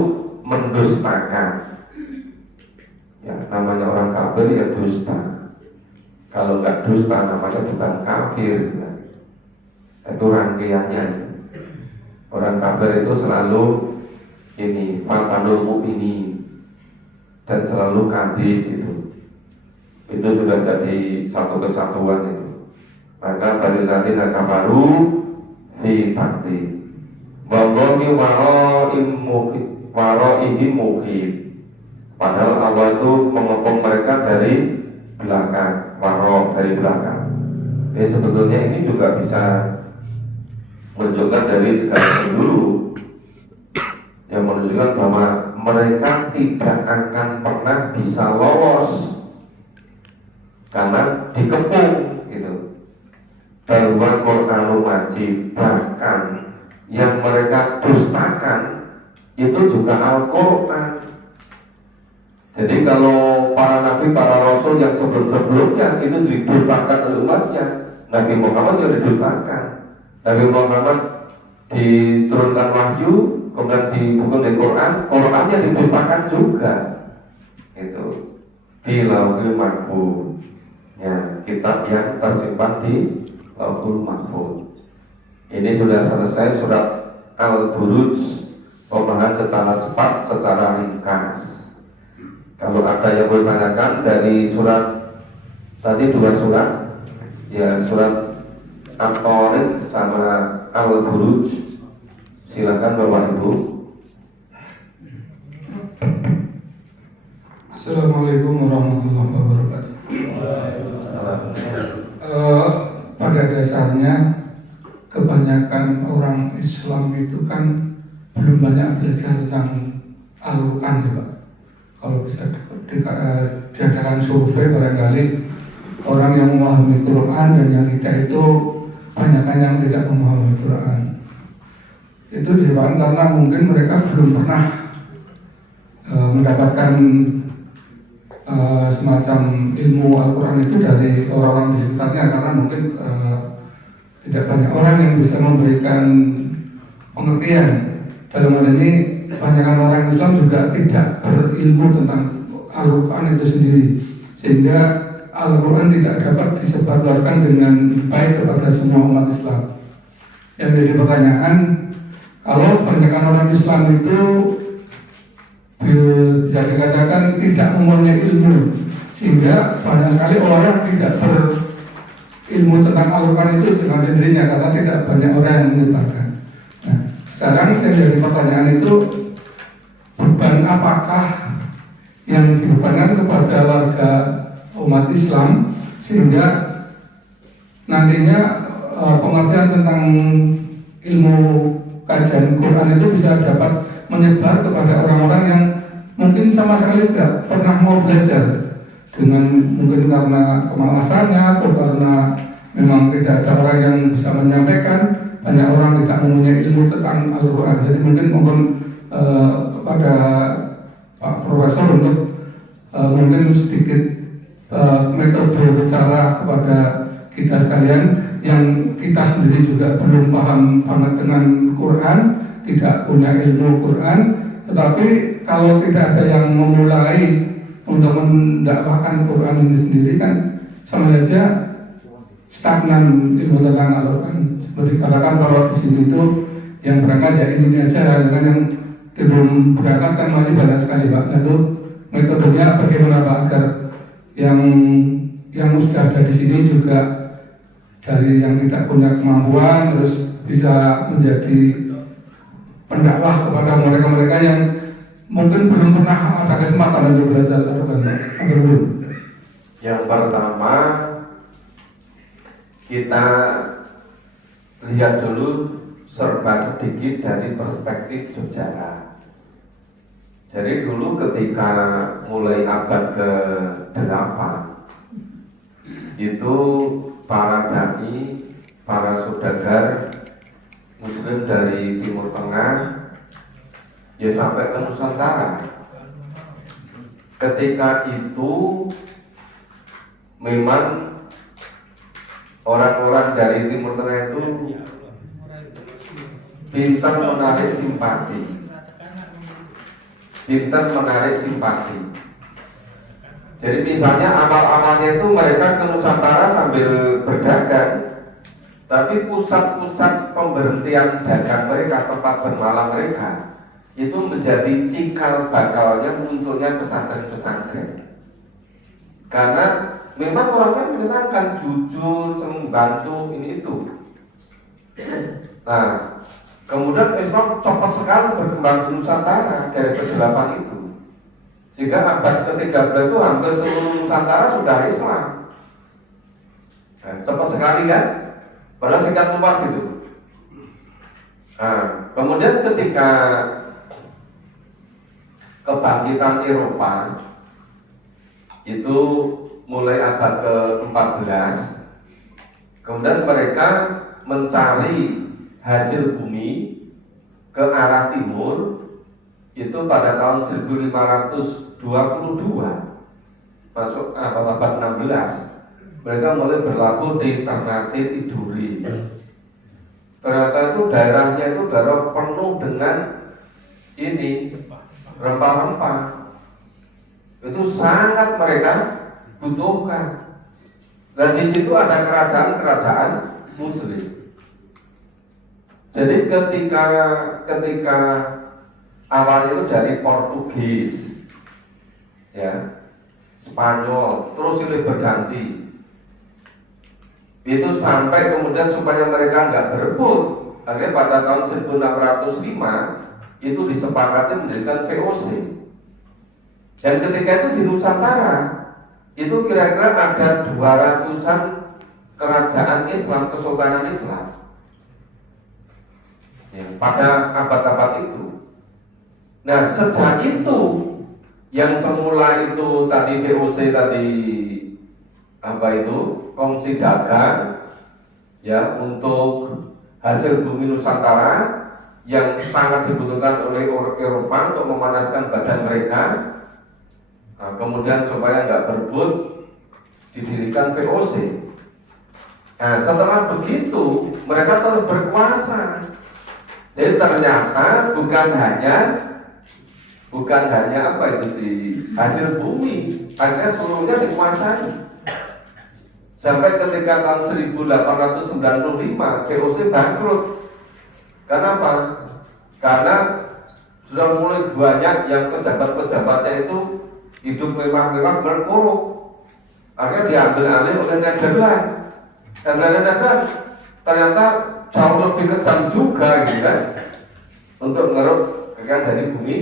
mendustakan. Ya, namanya orang kafir ya dusta. Kalau nggak dusta namanya bukan kafir. Ya. Itu rangkaiannya. Orang kafir itu selalu ini fatanul mu'minin dan selalu kadhib itu. Itu sudah jadi satu kesatuan itu. Maka dari nanti kafaru fi takdi. Wallahi waraihim muhib. Padahal Allah itu mengepung mereka dari belakang, waro dari belakang. Jadi sebetulnya ini juga bisa menunjukkan dari segala dulu yang menunjukkan bahwa mereka tidak akan pernah bisa lolos karena dikepung gitu. Bahwa Qur'anul Majid, bahkan yang mereka dustakan itu juga Al-Quran. Jadi kalau para nabi, para rasul yang sebelum-sebelumnya itu didustakan oleh umatnya, Nabi Muhammad juga didustakan. Nabi Muhammad diturunkan wahyu, kemudian dihukum di Quran, Qurannya didustakan juga. Itu di Lauhul Mahfuz. Ya, kitab yang tersimpan di Lauhul Mahfuz. Ini sudah selesai surat Al-Buruj, pembahasan secara cepat, secara ringkas. Kalau ada yang bertanyakan dari surat tadi, dua surat, ya surat At-Tariq sama Al-Buruj, silakan Bapak Ibu. Assalamualaikum warahmatullahi wabarakatuh. Pada dasarnya kebanyakan orang Islam itu kan belum banyak belajar tentang Al-Quran, ya Pak. Kalau bisa diadakan survei, barangkali orang yang memahami Quran dan yang tidak itu banyakkan yang tidak memahami Quran. Itu disebabkan karena mungkin mereka belum pernah mendapatkan semacam ilmu Al-Quran itu dari orang-orang di sekitarnya, karena mungkin tidak banyak orang yang bisa memberikan pengertian. Dalam hal ini kebanyakan orang Islam juga tidak berilmu tentang Al-Quran itu sendiri, sehingga Al-Quran tidak dapat disebarluaskan dengan baik kepada semua umat Islam. Yang menjadi pertanyaan, kalau kebanyakan orang Islam itu bisa dikatakan tidak mempunyai ilmu, sehingga banyak sekali orang tidak berilmu tentang Al-Quran itu dengan sendirinya karena tidak banyak orang yang menyebarkan. Nah, sekarang yang jadi pertanyaan itu, beban apakah yang dibebankan kepada warga umat Islam sehingga nantinya pengertian tentang ilmu kajian Quran itu bisa dapat menyebar kepada orang-orang yang mungkin sama sekali tidak pernah mau belajar, dengan mungkin karena kemalasannya atau karena memang tidak ada orang yang bisa menyampaikan. Banyak orang tidak mempunyai ilmu tentang Al-Quran. Jadi mungkin mohon kepada Pak Profesor untuk mungkin sedikit metode bicara kepada kita sekalian yang kita sendiri juga belum paham banget dengan Quran, tidak punya ilmu Quran, tetapi kalau tidak ada yang memulai untuk mendakwahkan Quran ini sendiri kan sama saja stagnan ilmu tentang Al-Quran. Seperti katakan kalau di sini itu yang berangkat ya ini aja, dengan yang belum berangkat kan masih banyak sekali Pak. Nah, itu metodenya bagaimana Pak agar yang sudah ada di sini juga dari yang tidak punya kemampuan terus bisa menjadi pendakwah kepada mereka-mereka yang mungkin belum pernah ada kesempatan untuk belajar Al-Quran. Yang pertama, kita lihat dulu serba sedikit dari perspektif sejarah. Jadi dulu ketika mulai abad ke-8 itu para dai, para saudagar Muslim dari Timur Tengah ya sampai ke Nusantara. Ketika itu memang orang-orang dari Timur Tengah itu pintar menarik simpati, Jadi misalnya amal-amalnya itu mereka ke Nusantara sambil berdagang, tapi pusat-pusat pemberhentian dagang mereka, tempat bermalam mereka itu menjadi cikal bakalnya munculnya pesantren-pesantren. Karena memang orangnya menyenangkan, jujur, membantu ini itu. Nah, kemudian Islam cepat sekali berkembang di Nusantara dari ke-8 itu. Sehingga abad ke-13 itu hampir seluruh Nusantara sudah Islam. Nah, cepat sekali kan? Padahal singkat lupas gitu. Nah, kemudian ketika kebangkitan Eropa itu mulai abad ke-14, kemudian mereka mencari hasil bumi ke arah timur itu pada tahun 1522 masuk abad 16 mereka mulai berlabuh di Ternate Tiduri. Ternyata itu daerahnya itu daerah penuh dengan ini rempah-rempah, itu sangat mereka butuhkan. Dan di situ ada kerajaan-kerajaan Muslim. Jadi ketika awalnya itu dari Portugis, ya, Spanyol, terus silih berganti. Itu sampai kemudian supaya mereka nggak berebut, akhirnya pada tahun 1605 itu disepakati mendirikan VOC. Dan ketika itu di Nusantara itu kira-kira ada 200-an kerajaan Islam, kesultanan Islam ya, pada abad-abad itu. Nah, sejak itu yang semula itu tadi VOC tadi apa itu kongsi dagang ya untuk hasil bumi Nusantara yang sangat dibutuhkan oleh Eropa untuk memanaskan badan mereka. Nah, kemudian supaya nggak berebut didirikan VOC. Nah, setelah begitu mereka terus berkuasa. Jadi ternyata bukan hanya apa itu sih hasil bumi, akhirnya seluruhnya dikuasai. Sampai ketika tahun 1895 VOC bangkrut. Kenapa? Karena sudah mulai banyak yang pejabat-pejabatnya itu hidup mewah-mewah berkorup. Akhirnya diambil alih oleh Netherlands. Dan Netherlands ternyata jauh lebih kejam juga gitu kan, untuk mengeruk kekayaan dari bumi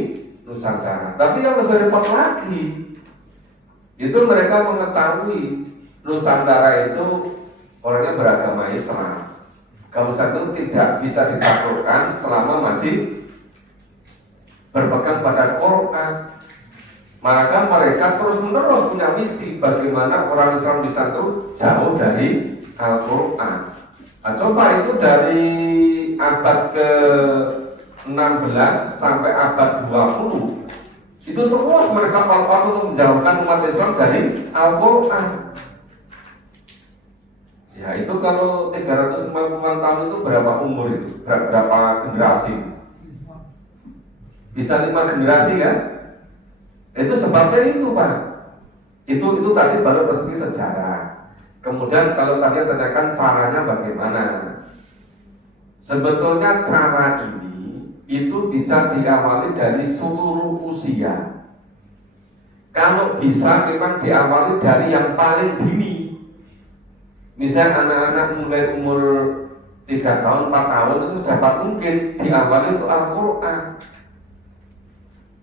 Nusantara. Tapi yang lebih repot lagi, itu mereka mengetahui Nusantara itu orangnya beragama Islam. Kawasan itu tidak bisa ditaklukkan selama masih berpegang pada Quran. Maka mereka terus-menerus punya misi bagaimana orang Islam bisa jauh dari Al-Quran. Nah, coba itu dari abad ke-16 sampai abad 20 itu terus mereka palpal untuk menjauhkan umat Islam dari Al-Quran. Ya itu kalau 350 tahun itu berapa umur itu? Berapa generasi? Bisa 5 generasi kan? Itu sebabnya itu Pak. Itu tadi baru persegi sejarah. Kemudian kalau tadi tanyakan caranya bagaimana? Sebetulnya cara ini itu bisa diawali dari seluruh usia. Kalau bisa memang diawali dari yang paling dini. Misal anak-anak mulai umur 3 tahun, 4 tahun itu dapat mungkin diawali untuk Al-Quran.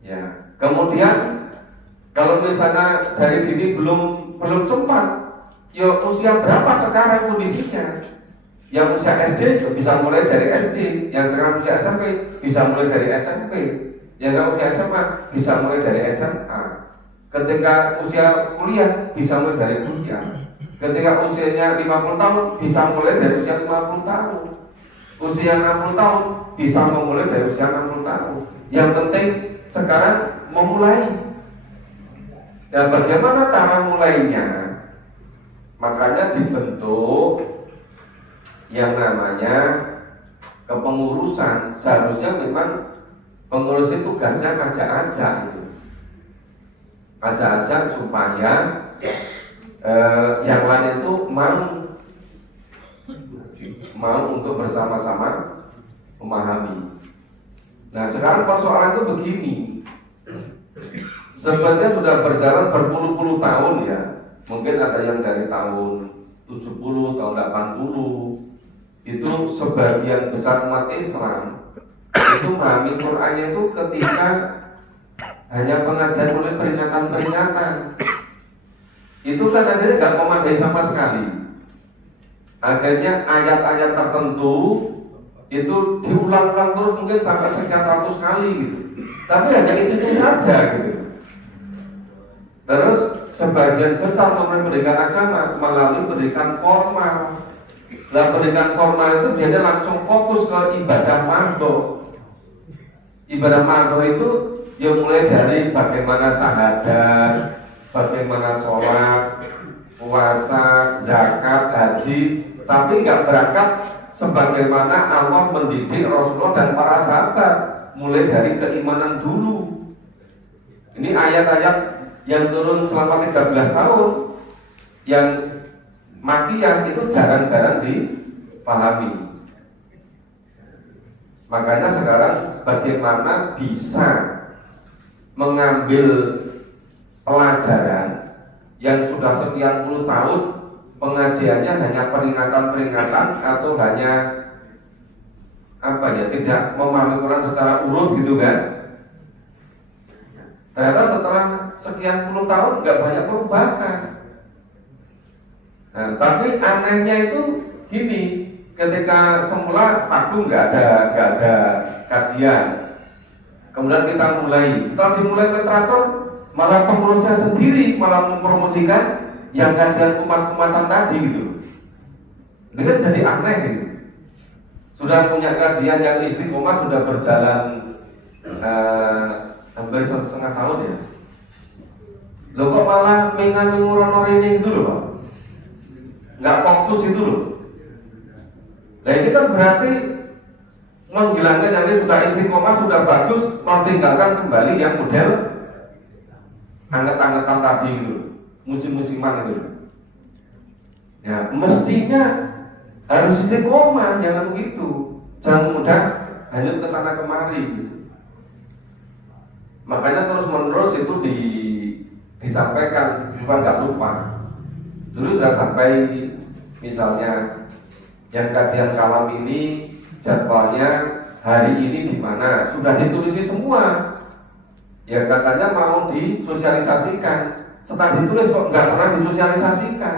Ya. Kemudian kalau misalnya dari dini belum sempat, ya usia berapa sekarang kondisinya? Yang usia SD bisa mulai dari SD, yang sekarang usia SMP bisa mulai dari SMP, yang sekarang usia SMA bisa mulai dari SMA. Ketika usia kuliah bisa mulai dari kuliah. Ketika usianya 50 tahun bisa mulai dari usia 50 tahun. Usia 60 tahun bisa memulai dari usia 60 tahun. Yang penting sekarang memulai. Dan bagaimana cara mulainya? Makanya dibentuk yang namanya kepengurusan. Seharusnya memang pengurus itu tugasnya ngajak-ngajak itu. Ngajak-ngajak supaya yang lain itu mau untuk bersama-sama memahami. Nah sekarang persoalan itu begini, sebenarnya sudah berjalan berpuluh-puluh tahun ya. Mungkin ada yang dari tahun 70, tahun 80. Itu sebagian besar umat Islam itu memahami Qur'annya itu ketika hanya pengajian mulai peringatan-peringatan. Itu kan adanya nggak memadai sama sekali. Akhirnya ayat-ayat tertentu itu diulang-ulang terus mungkin sampai sekian ratus kali gitu. Tapi hanya itu saja gitu. Terus sebagian besar pendidikan agama melalui pendidikan formal. Nah pendidikan formal itu biasanya langsung fokus ke ibadah mandor. Ibadah mandor itu ya mulai dari bagaimana syahadat, bagaimana sholat, puasa, zakat, haji, tapi nggak berangkat sebagaimana Allah mendidik Rasulullah dan para sahabat, mulai dari keimanan dulu. Ini ayat-ayat yang turun selama 13 tahun, yang makiyah itu jarang-jarang dipahami. Makanya sekarang bagaimana bisa mengambil pelajaran yang sudah sekian puluh tahun pengajiannya hanya peringatan-peringatan atau hanya apa ya, tidak memahami Quran secara urut gitu kan. Ternyata setelah sekian puluh tahun nggak banyak perubahan. Nah, tapi anehnya itu gini, ketika semula vakum nggak ada kajian, kemudian kita mulai, setelah dimulai literatur malah pengurusnya sendiri malah mempromosikan yang kajian umat-umatan tadi gitu. Itu kan jadi aneh gitu. Sudah punya kajian yang istiqomah sudah berjalan hampir 1,5 tahun ya. Loh kok malah mengurono ini itu loh Pak, nggak fokus itu loh. Nah ini kan berarti menghilangkan yang ini sudah istiqomah, sudah bagus, mau tinggalkan kembali yang model anget-angetan tadi gitu, musim-musiman itu. Ya mestinya harus istiqomah, jangan begitu, jangan mudah hanyut ke sana kemari gitu. Makanya terus menerus itu disampaikan, bukan nggak lupa. Dulu sudah sampai misalnya yang kajian kalam ini jadwalnya hari ini di mana, sudah ditulisi semua. Ya katanya mau disosialisasikan, setelah ditulis kok nggak pernah disosialisasikan,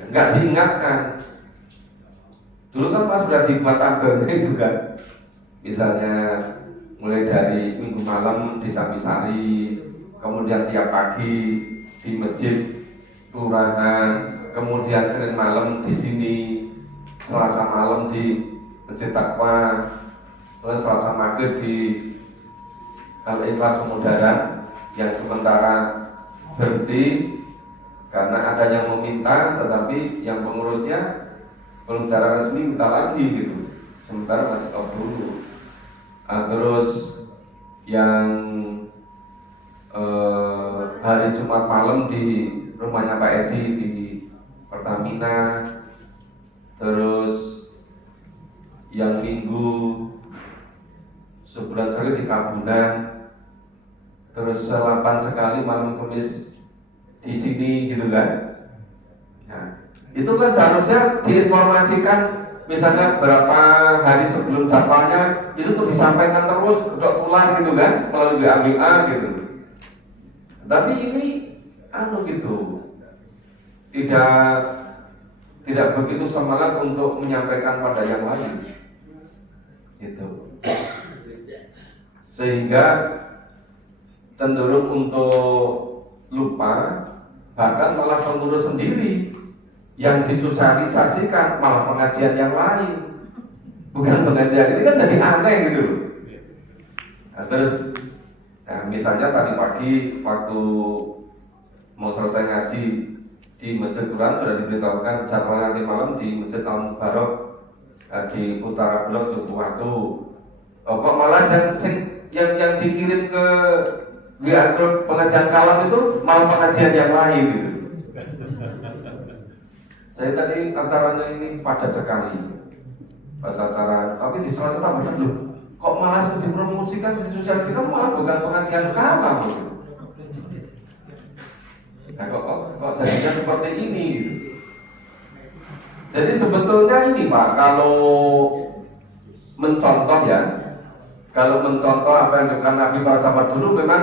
ya, nggak diingatkan. Dulu kan pas sudah dibuat agama itu kan, misalnya mulai dari minggu malam di Samisari, kemudian tiap pagi di masjid kelurahan, kemudian Senin malam di sini, Selasa malam di Masjid Taqwa, terus Selasa maghrib di Al-Ikhlas Pemudaran, yang sementara berhenti karena ada yang meminta tetapi yang pengurusnya belum secara resmi minta lagi gitu, sementara masih stop dulu. Terus yang hari Jumat malam di rumahnya Pak Edi di Pertamina, terus yang Minggu sebulan sekali di Kabunan, terus 8 sekali malam Kamis di sini gitu kan. Nah, itu kan seharusnya diinformasikan, misalnya berapa hari sebelum jadwalnya itu tuh disampaikan terus, udah tular gitu kan, melalui WA gitu. Tapi ini gitu, tidak begitu semangat untuk menyampaikan pada yang lain, gitu. Sehingga cenderung untuk lupa, bahkan malah pengurus sendiri yang disosialisasikan malah pengajian yang lain, bukan pengajian ini kan jadi aneh gitu loh. Nah, terus misalnya tadi pagi waktu mau selesai ngaji di Masjid Quran sudah diberitahukan jadwal nanti malam di Masjid Al Mubarak di Utara Blok Jogowarto. Kok malah yang dikirim ke WA grup pengajian kalam itu malah pengajian yang lain gitu. Saya tadi acaranya ini padat sekali pas acara, tapi di salah banyak loh. Kok malah dipromosikan, disosialisasikan malah bukan pengajian kalam gitu. Nah, kok jadinya seperti ini gitu. Jadi sebetulnya ini Pak, kalau mencontoh apa yang dilakukan Nabi para sahabat dulu, memang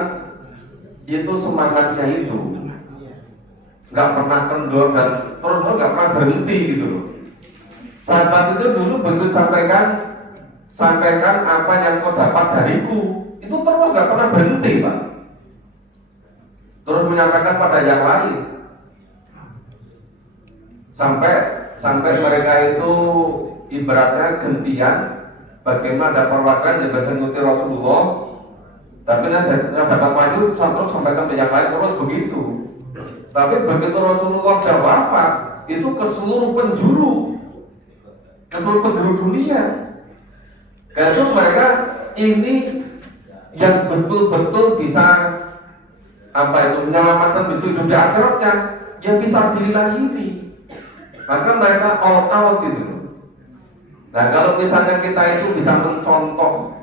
itu semangatnya itu nggak pernah kendor dan terus nggak pernah berhenti gitu loh. Sahabat itu dulu begitu sampaikan apa yang kau dapat dariku, itu terus nggak pernah berhenti Pak, terus menyampaikan pada yang lain sampai mereka itu ibaratnya gentian, bagaimana ada perwakilan yang bisa mengikuti Rasulullah, tapi dapat maju terus sampaikan ke yang lain terus begitu. Tapi begitu Rasulullah sudah wafat, itu ke seluruh penjuru dunia. Dan itu mereka ini yang betul-betul bisa menyelamatkan hidup di akhiratnya, yang bisa bilillah ini. Maka mereka all out gitu. Nah, kalau misalnya kita itu bisa mencontoh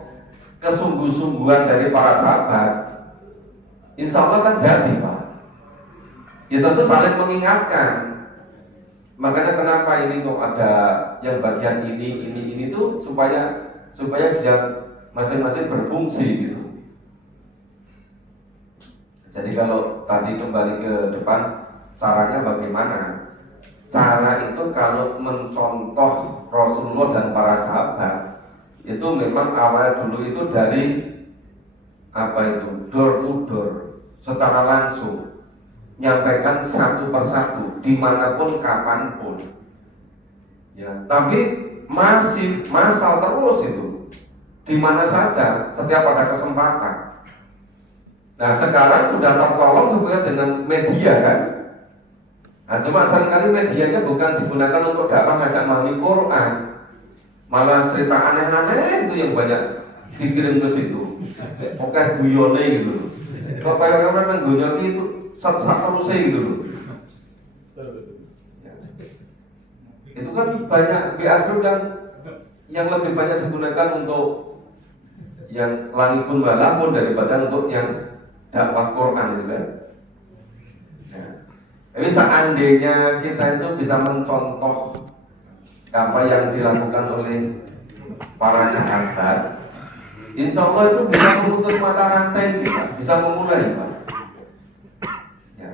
kesungguh-sungguhan dari para sahabat, insya Allah kan jadi Pak. Ya tentu saling mengingatkan. Makanya kenapa ini kok ada yang bagian ini tuh supaya bisa masing-masing berfungsi gitu. Jadi kalau tadi kembali ke depan, caranya bagaimana? Cara itu kalau mencontoh Rasulullah dan para sahabat, itu memang awal dulu itu dari door to door, secara langsung nyampaikan satu persatu dimanapun kapanpun. Ya, tapi masih massal terus itu, di mana saja, setiap ada kesempatan. Nah sekarang sudah tertolong sebenarnya dengan media kan. Nah cuma seringkali medianya bukan digunakan untuk dakwah ngajak memahami Quran, malah cerita aneh-aneh itu yang banyak dikirim ke situ. Oke guyone gitu. Kok kayak orang guyon itu satu terusnya gitu loh. Itu kan banyak WA group yang lebih banyak digunakan untuk yang langit pun malah pun daripada untuk yang dakwah Quran gitu kan. Tapi seandainya kita itu bisa mencontoh apa yang dilakukan oleh para sahabat, insya Allah itu bisa memutus mata rantai kita, bisa memulai Pak. Ya.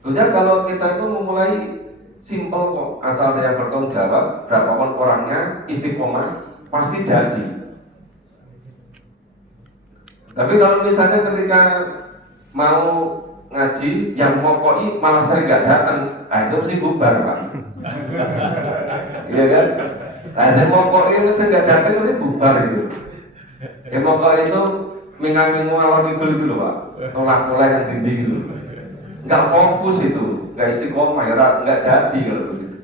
Tentunya kalau kita itu memulai simple kok, asal ada yang bertanggung jawab, berapapun orangnya, istiqomah, pasti jadi. Tapi kalau misalnya ketika mau ngaji, yang mokoi malah saya nggak datang, nah itu mesti bubar Pak. Iya kan? Nah saya mokoi itu saya nggak datang, mesti bubar itu. Mokoi itu mingang-mingung awal itu loh Pak, tolak-tolak yang tinggi gitu. nggak fokus itu, nggak istiqomah ya, nggak jadi kalau begitu.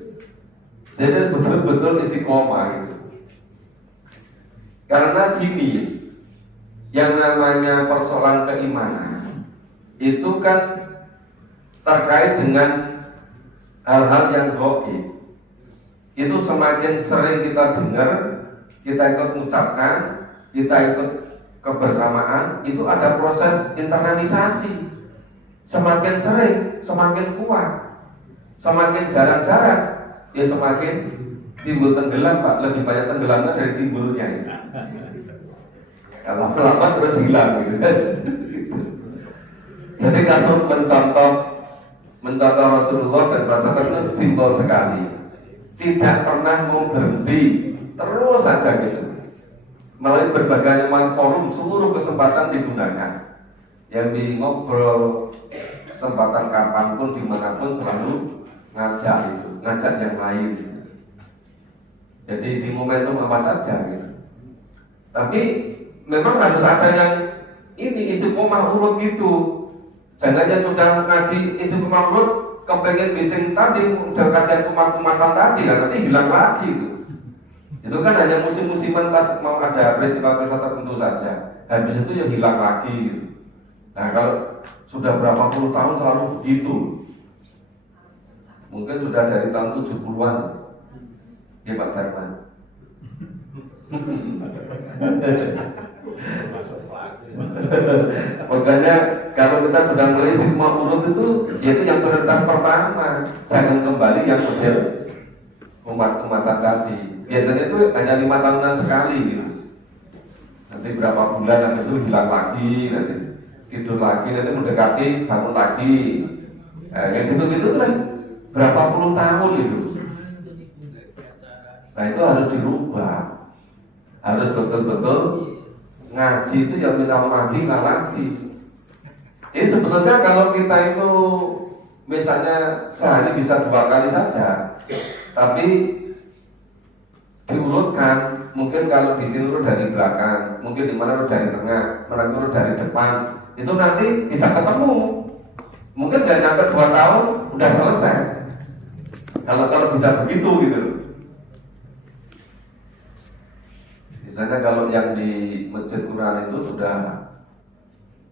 Jadi betul-betul istiqomah gitu. Karena gini, yang namanya persoalan keimanan itu kan terkait dengan hal-hal yang gaib. Itu semakin sering kita dengar, kita ikut mengucapkan, kita ikut kebersamaan, itu ada proses internalisasi. Semakin sering, semakin kuat. Semakin jarang-jarang, ya semakin timbul tenggelam, Pak. Lebih banyak tenggelamnya dari timbulnya. Kalau lama terus hilang gitu. Jadi kalau mencontoh Rasulullah dan Rasulullah itu simbol sekali. Tidak pernah mau berhenti, terus saja gitu. Melalui berbagai macam forum, seluruh kesempatan digunakan. Yang di ngobrol, kesempatan kapanpun, dimanapun selalu ngajak itu, ngajak yang lain. Jadi di momentum apa saja gitu. Tapi memang harus ada yang ini istiqomah urut gitu. Jangan sudah ngaji istiqomah urut, kepengen bising tadi, udah kajian kumat-kumatan tadi, nanti hilang lagi itu. Itu kan hanya musim-musiman pas mau ada peristiwa-peristiwa tertentu saja. Habis itu ya hilang lagi gitu. Nah kalau sudah berapa puluh tahun selalu begitu, mungkin sudah dari tahun 70-an ya Pak Darman. Makanya kalau kita sudah mulai istiqomah urut itu, yaitu yang prioritas pertama. Jangan kembali yang model umat-umatan tadi. Biasanya itu hanya 5 tahunan sekali gitu. Nanti berapa bulan habis itu hilang lagi, nanti tidur lagi, nanti mendekati bangun lagi. Kayak gitu-gitu kan berapa puluh tahun itu. Nah itu harus dirubah. Harus betul-betul ngaji itu ya minal lagi nggak lagi. Ini sebetulnya kalau kita itu misalnya sehari bisa 2 kali saja, tapi diurutkan, mungkin kalau di sini urut dari belakang, mungkin di mana urut dari tengah, mana urut dari depan, itu nanti bisa ketemu. Mungkin nggak nyampe 2 tahun udah selesai. Kalau bisa begitu gitu. Misalnya kalau yang di Masjid Quran itu sudah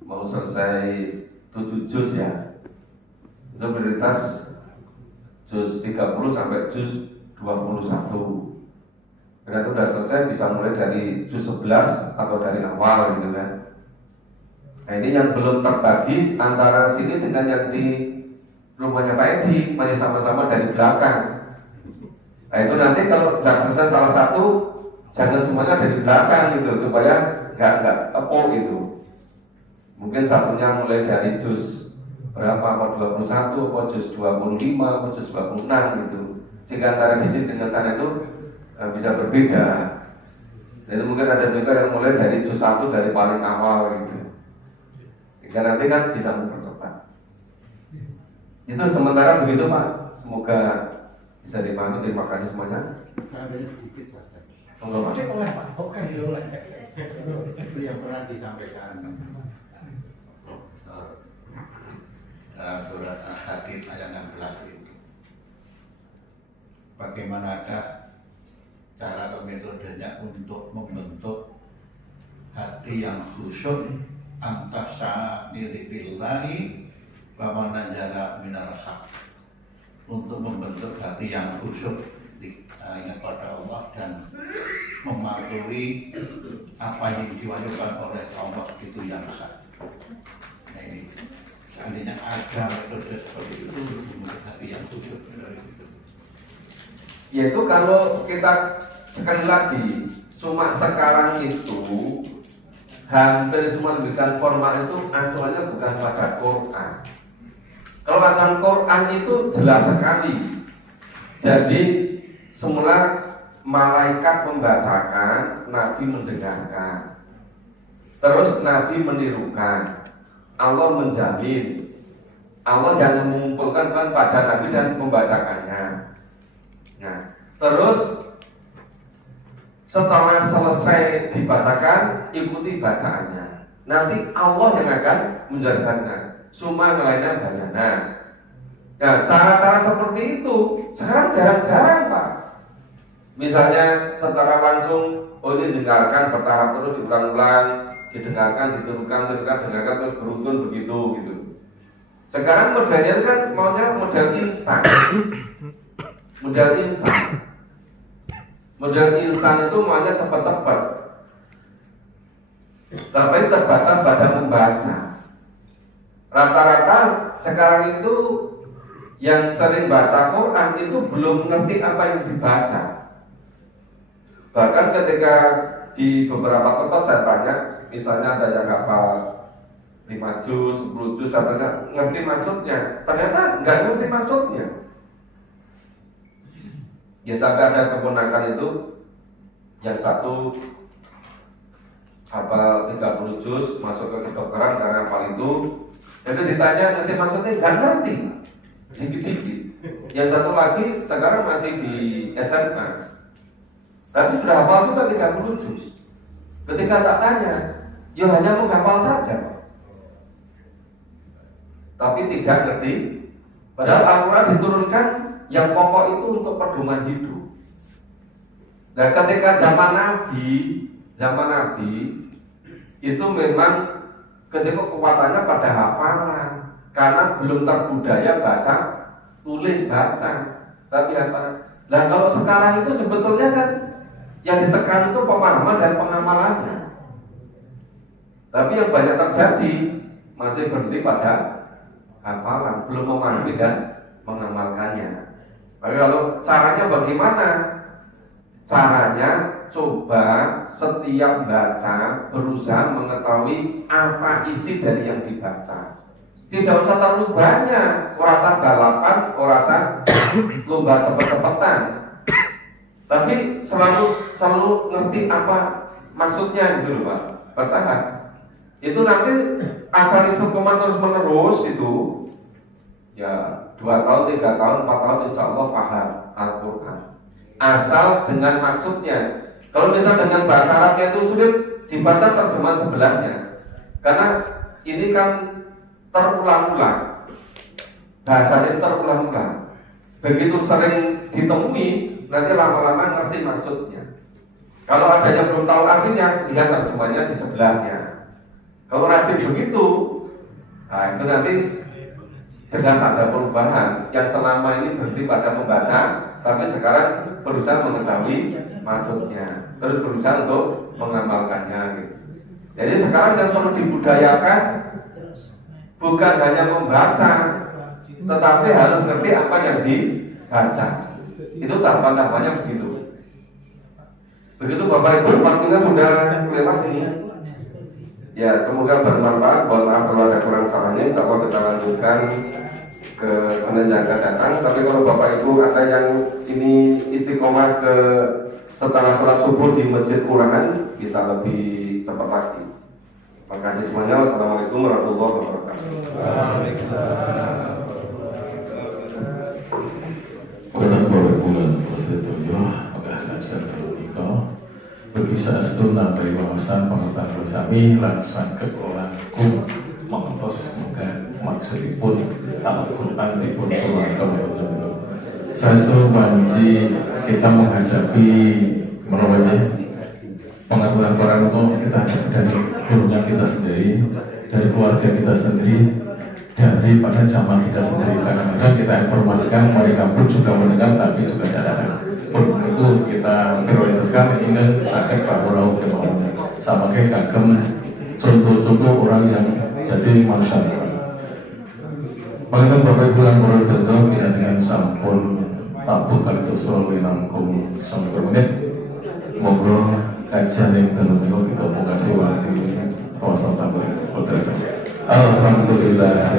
mau selesai 7 juz ya, itu prioritas juz 30 sampai juz 21. Karena itu sudah selesai bisa mulai dari juz 11 atau dari awal gitu kan. Nah ini yang belum terbagi antara sini dengan yang di rumahnya Pak Edi, masih sama-sama dari belakang. Nah itu nanti kalau sudah selesai salah satu, jangan semuanya dari belakang gitu, supaya nggak tepuk gitu. Mungkin satunya mulai dari juz berapa, apa 21, apa juz 25, apa juz 26 gitu. Sehingga antara di sini dengan sana itu bisa berbeda. Jadi mungkin ada juga yang mulai dari juz 1 dari paling awal gitu. Sehingga nanti kan bisa mempercepat. Itu sementara begitu Pak. Semoga bisa dipahami. Terima kasih semuanya. Oke, oleh Pak. Oke, oleh. Itu yang pernah disampaikan Profesor dalam surat Al-Hadid ayat 16 itu. Bagaimanakah cara atau metodenya untuk membentuk hati yang khusyuk antasa milik billahi wa manajala minal haq, untuk membentuk hati yang khusyuk ingat pada Allah dan mematuhi apa yang diwajibkan oleh Allah itu yang hak. Nah ini seandainya ada metode seperti itu untuk membentuk hati yang khusyuk dari itu. Yaitu kalau kita sekali lagi cuma sekarang itu hampir semua lebihkan formal itu acuannya bukan pada Quran. Kalau acuan Quran itu jelas sekali. Jadi semula malaikat membacakan, Nabi mendengarkan. Terus Nabi menirukan. Allah menjamin. Allah yang mengumpulkan pada Nabi dan membacakannya. Nah, terus setelah selesai dibacakan, ikuti bacaannya. Nanti Allah yang akan menjelaskannya. summa nilainya banyak. Nah, cara-cara seperti itu sekarang jarang-jarang Pak. Misalnya secara langsung, oh ini dengarkan bertahap terus diulang-ulang, didengarkan, diturunkan, dengarkan terus beruntun begitu gitu. Sekarang modelnya kan maunya model instan. Model instan. Model instan itu maunya cepat-cepat. Tapi terbatas pada membaca. Rata-rata sekarang itu yang sering baca Quran itu belum ngerti apa yang dibaca. Bahkan ketika di beberapa tempat saya tanya, misalnya ada yang hafal 5 juz, 10 juz, saya tanya ngerti maksudnya, ternyata nggak ngerti maksudnya. Ya sampai ada keponakan itu, yang satu hafal 30 juz, masuk ke kedokteran karena hafal itu, ditanya ngerti maksudnya, nggak ngerti, dikit-dikit. Yang satu lagi sekarang masih di SMA, tapi sudah hafal juga 30 juz. Ketika tak tanya, ya hanya menghafal saja, tapi tidak ngerti. Padahal Al-Quran diturunkan yang pokok itu untuk pedoman hidup. Nah ketika zaman Nabi itu memang ketika kekuatannya pada hafalan, karena belum terbudaya bahasa tulis baca. Tapi apa? Nah kalau sekarang itu sebetulnya kan yang ditekan itu pemahaman dan pengamalannya. Tapi yang banyak terjadi masih berhenti pada hafalan, belum memahami dan mengamalkannya. Tapi kalau caranya bagaimana? Caranya coba setiap baca berusaha mengetahui apa isi dari yang dibaca. Tidak usah terlalu banyak, orasa balapan, orasa lomba cepet-cepetan. Tapi selalu ngerti apa maksudnya gitu loh Pak. Bertahan. Itu nanti asal istiqomah terus menerus itu ya 2 tahun, 3 tahun, 4 tahun insya Allah paham Al-Quran. Asal dengan maksudnya. Kalau misalnya dengan bahasa Arabnya itu sulit, dibaca terjemahan sebelahnya. Karena ini kan terulang-ulang, bahasanya terulang-ulang. Begitu sering ditemui, nanti lama-lama ngerti maksudnya. Kalau ada yang belum tahu artinya, lihat terjemahnya di sebelahnya. Kalau rajin begitu, nah itu nanti jelas ada perubahan. Yang selama ini berhenti pada membaca, tapi sekarang berusaha mengetahui maksudnya, terus berusaha untuk mengamalkannya gitu. Jadi sekarang yang perlu dibudayakan bukan hanya membaca, tetapi harus ngerti apa yang dibaca. Itu tahapan-tahapannya begitu. Begitu Bapak Ibu, waktunya sudah lewat ini. Ya, semoga bermanfaat. Mohon maaf kalau ada kurang salahnya. Insya Allah kita lanjutkan ke Senin yang akan datang. Tapi kalau Bapak Ibu ada yang ini istiqomah ke setelah sholat subuh di Masjid Quran, bisa lebih cepat lagi. Terima kasih semuanya. Wassalamualaikum warahmatullahi wabarakatuh. Berkisah setuna dari wawasan pengesahan bersami langsung ke orangku mengentos muka maksudipun Al-Quran dipun keluarga itu. Saya setuju panji kita menghadapi merawatnya pengaturan Quran itu kita dari gurunya kita sendiri, dari keluarga kita sendiri, daripada zaman kita sendiri. Kadang-kadang kita informasikan mereka pun juga mendengar tapi juga tidak ada. Pun itu kita prioritaskan ini sakit bahwa sama kayak kagem contoh-contoh orang yang jadi manusia. Paling Bapak Ibu yang boros jauh dengan sampun tabuh kali itu selalu nangkum sampai menit ngobrol kajian yang dalam itu kita mau kasih waktu kawasan tabuh hotel. Alhamdulillah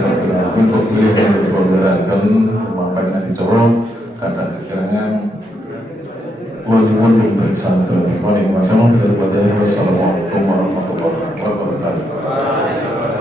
untuk beliau berberangkan memampaikan di corong kata kekirangan walaupun yang bersantren, kalau yang masalah kita buat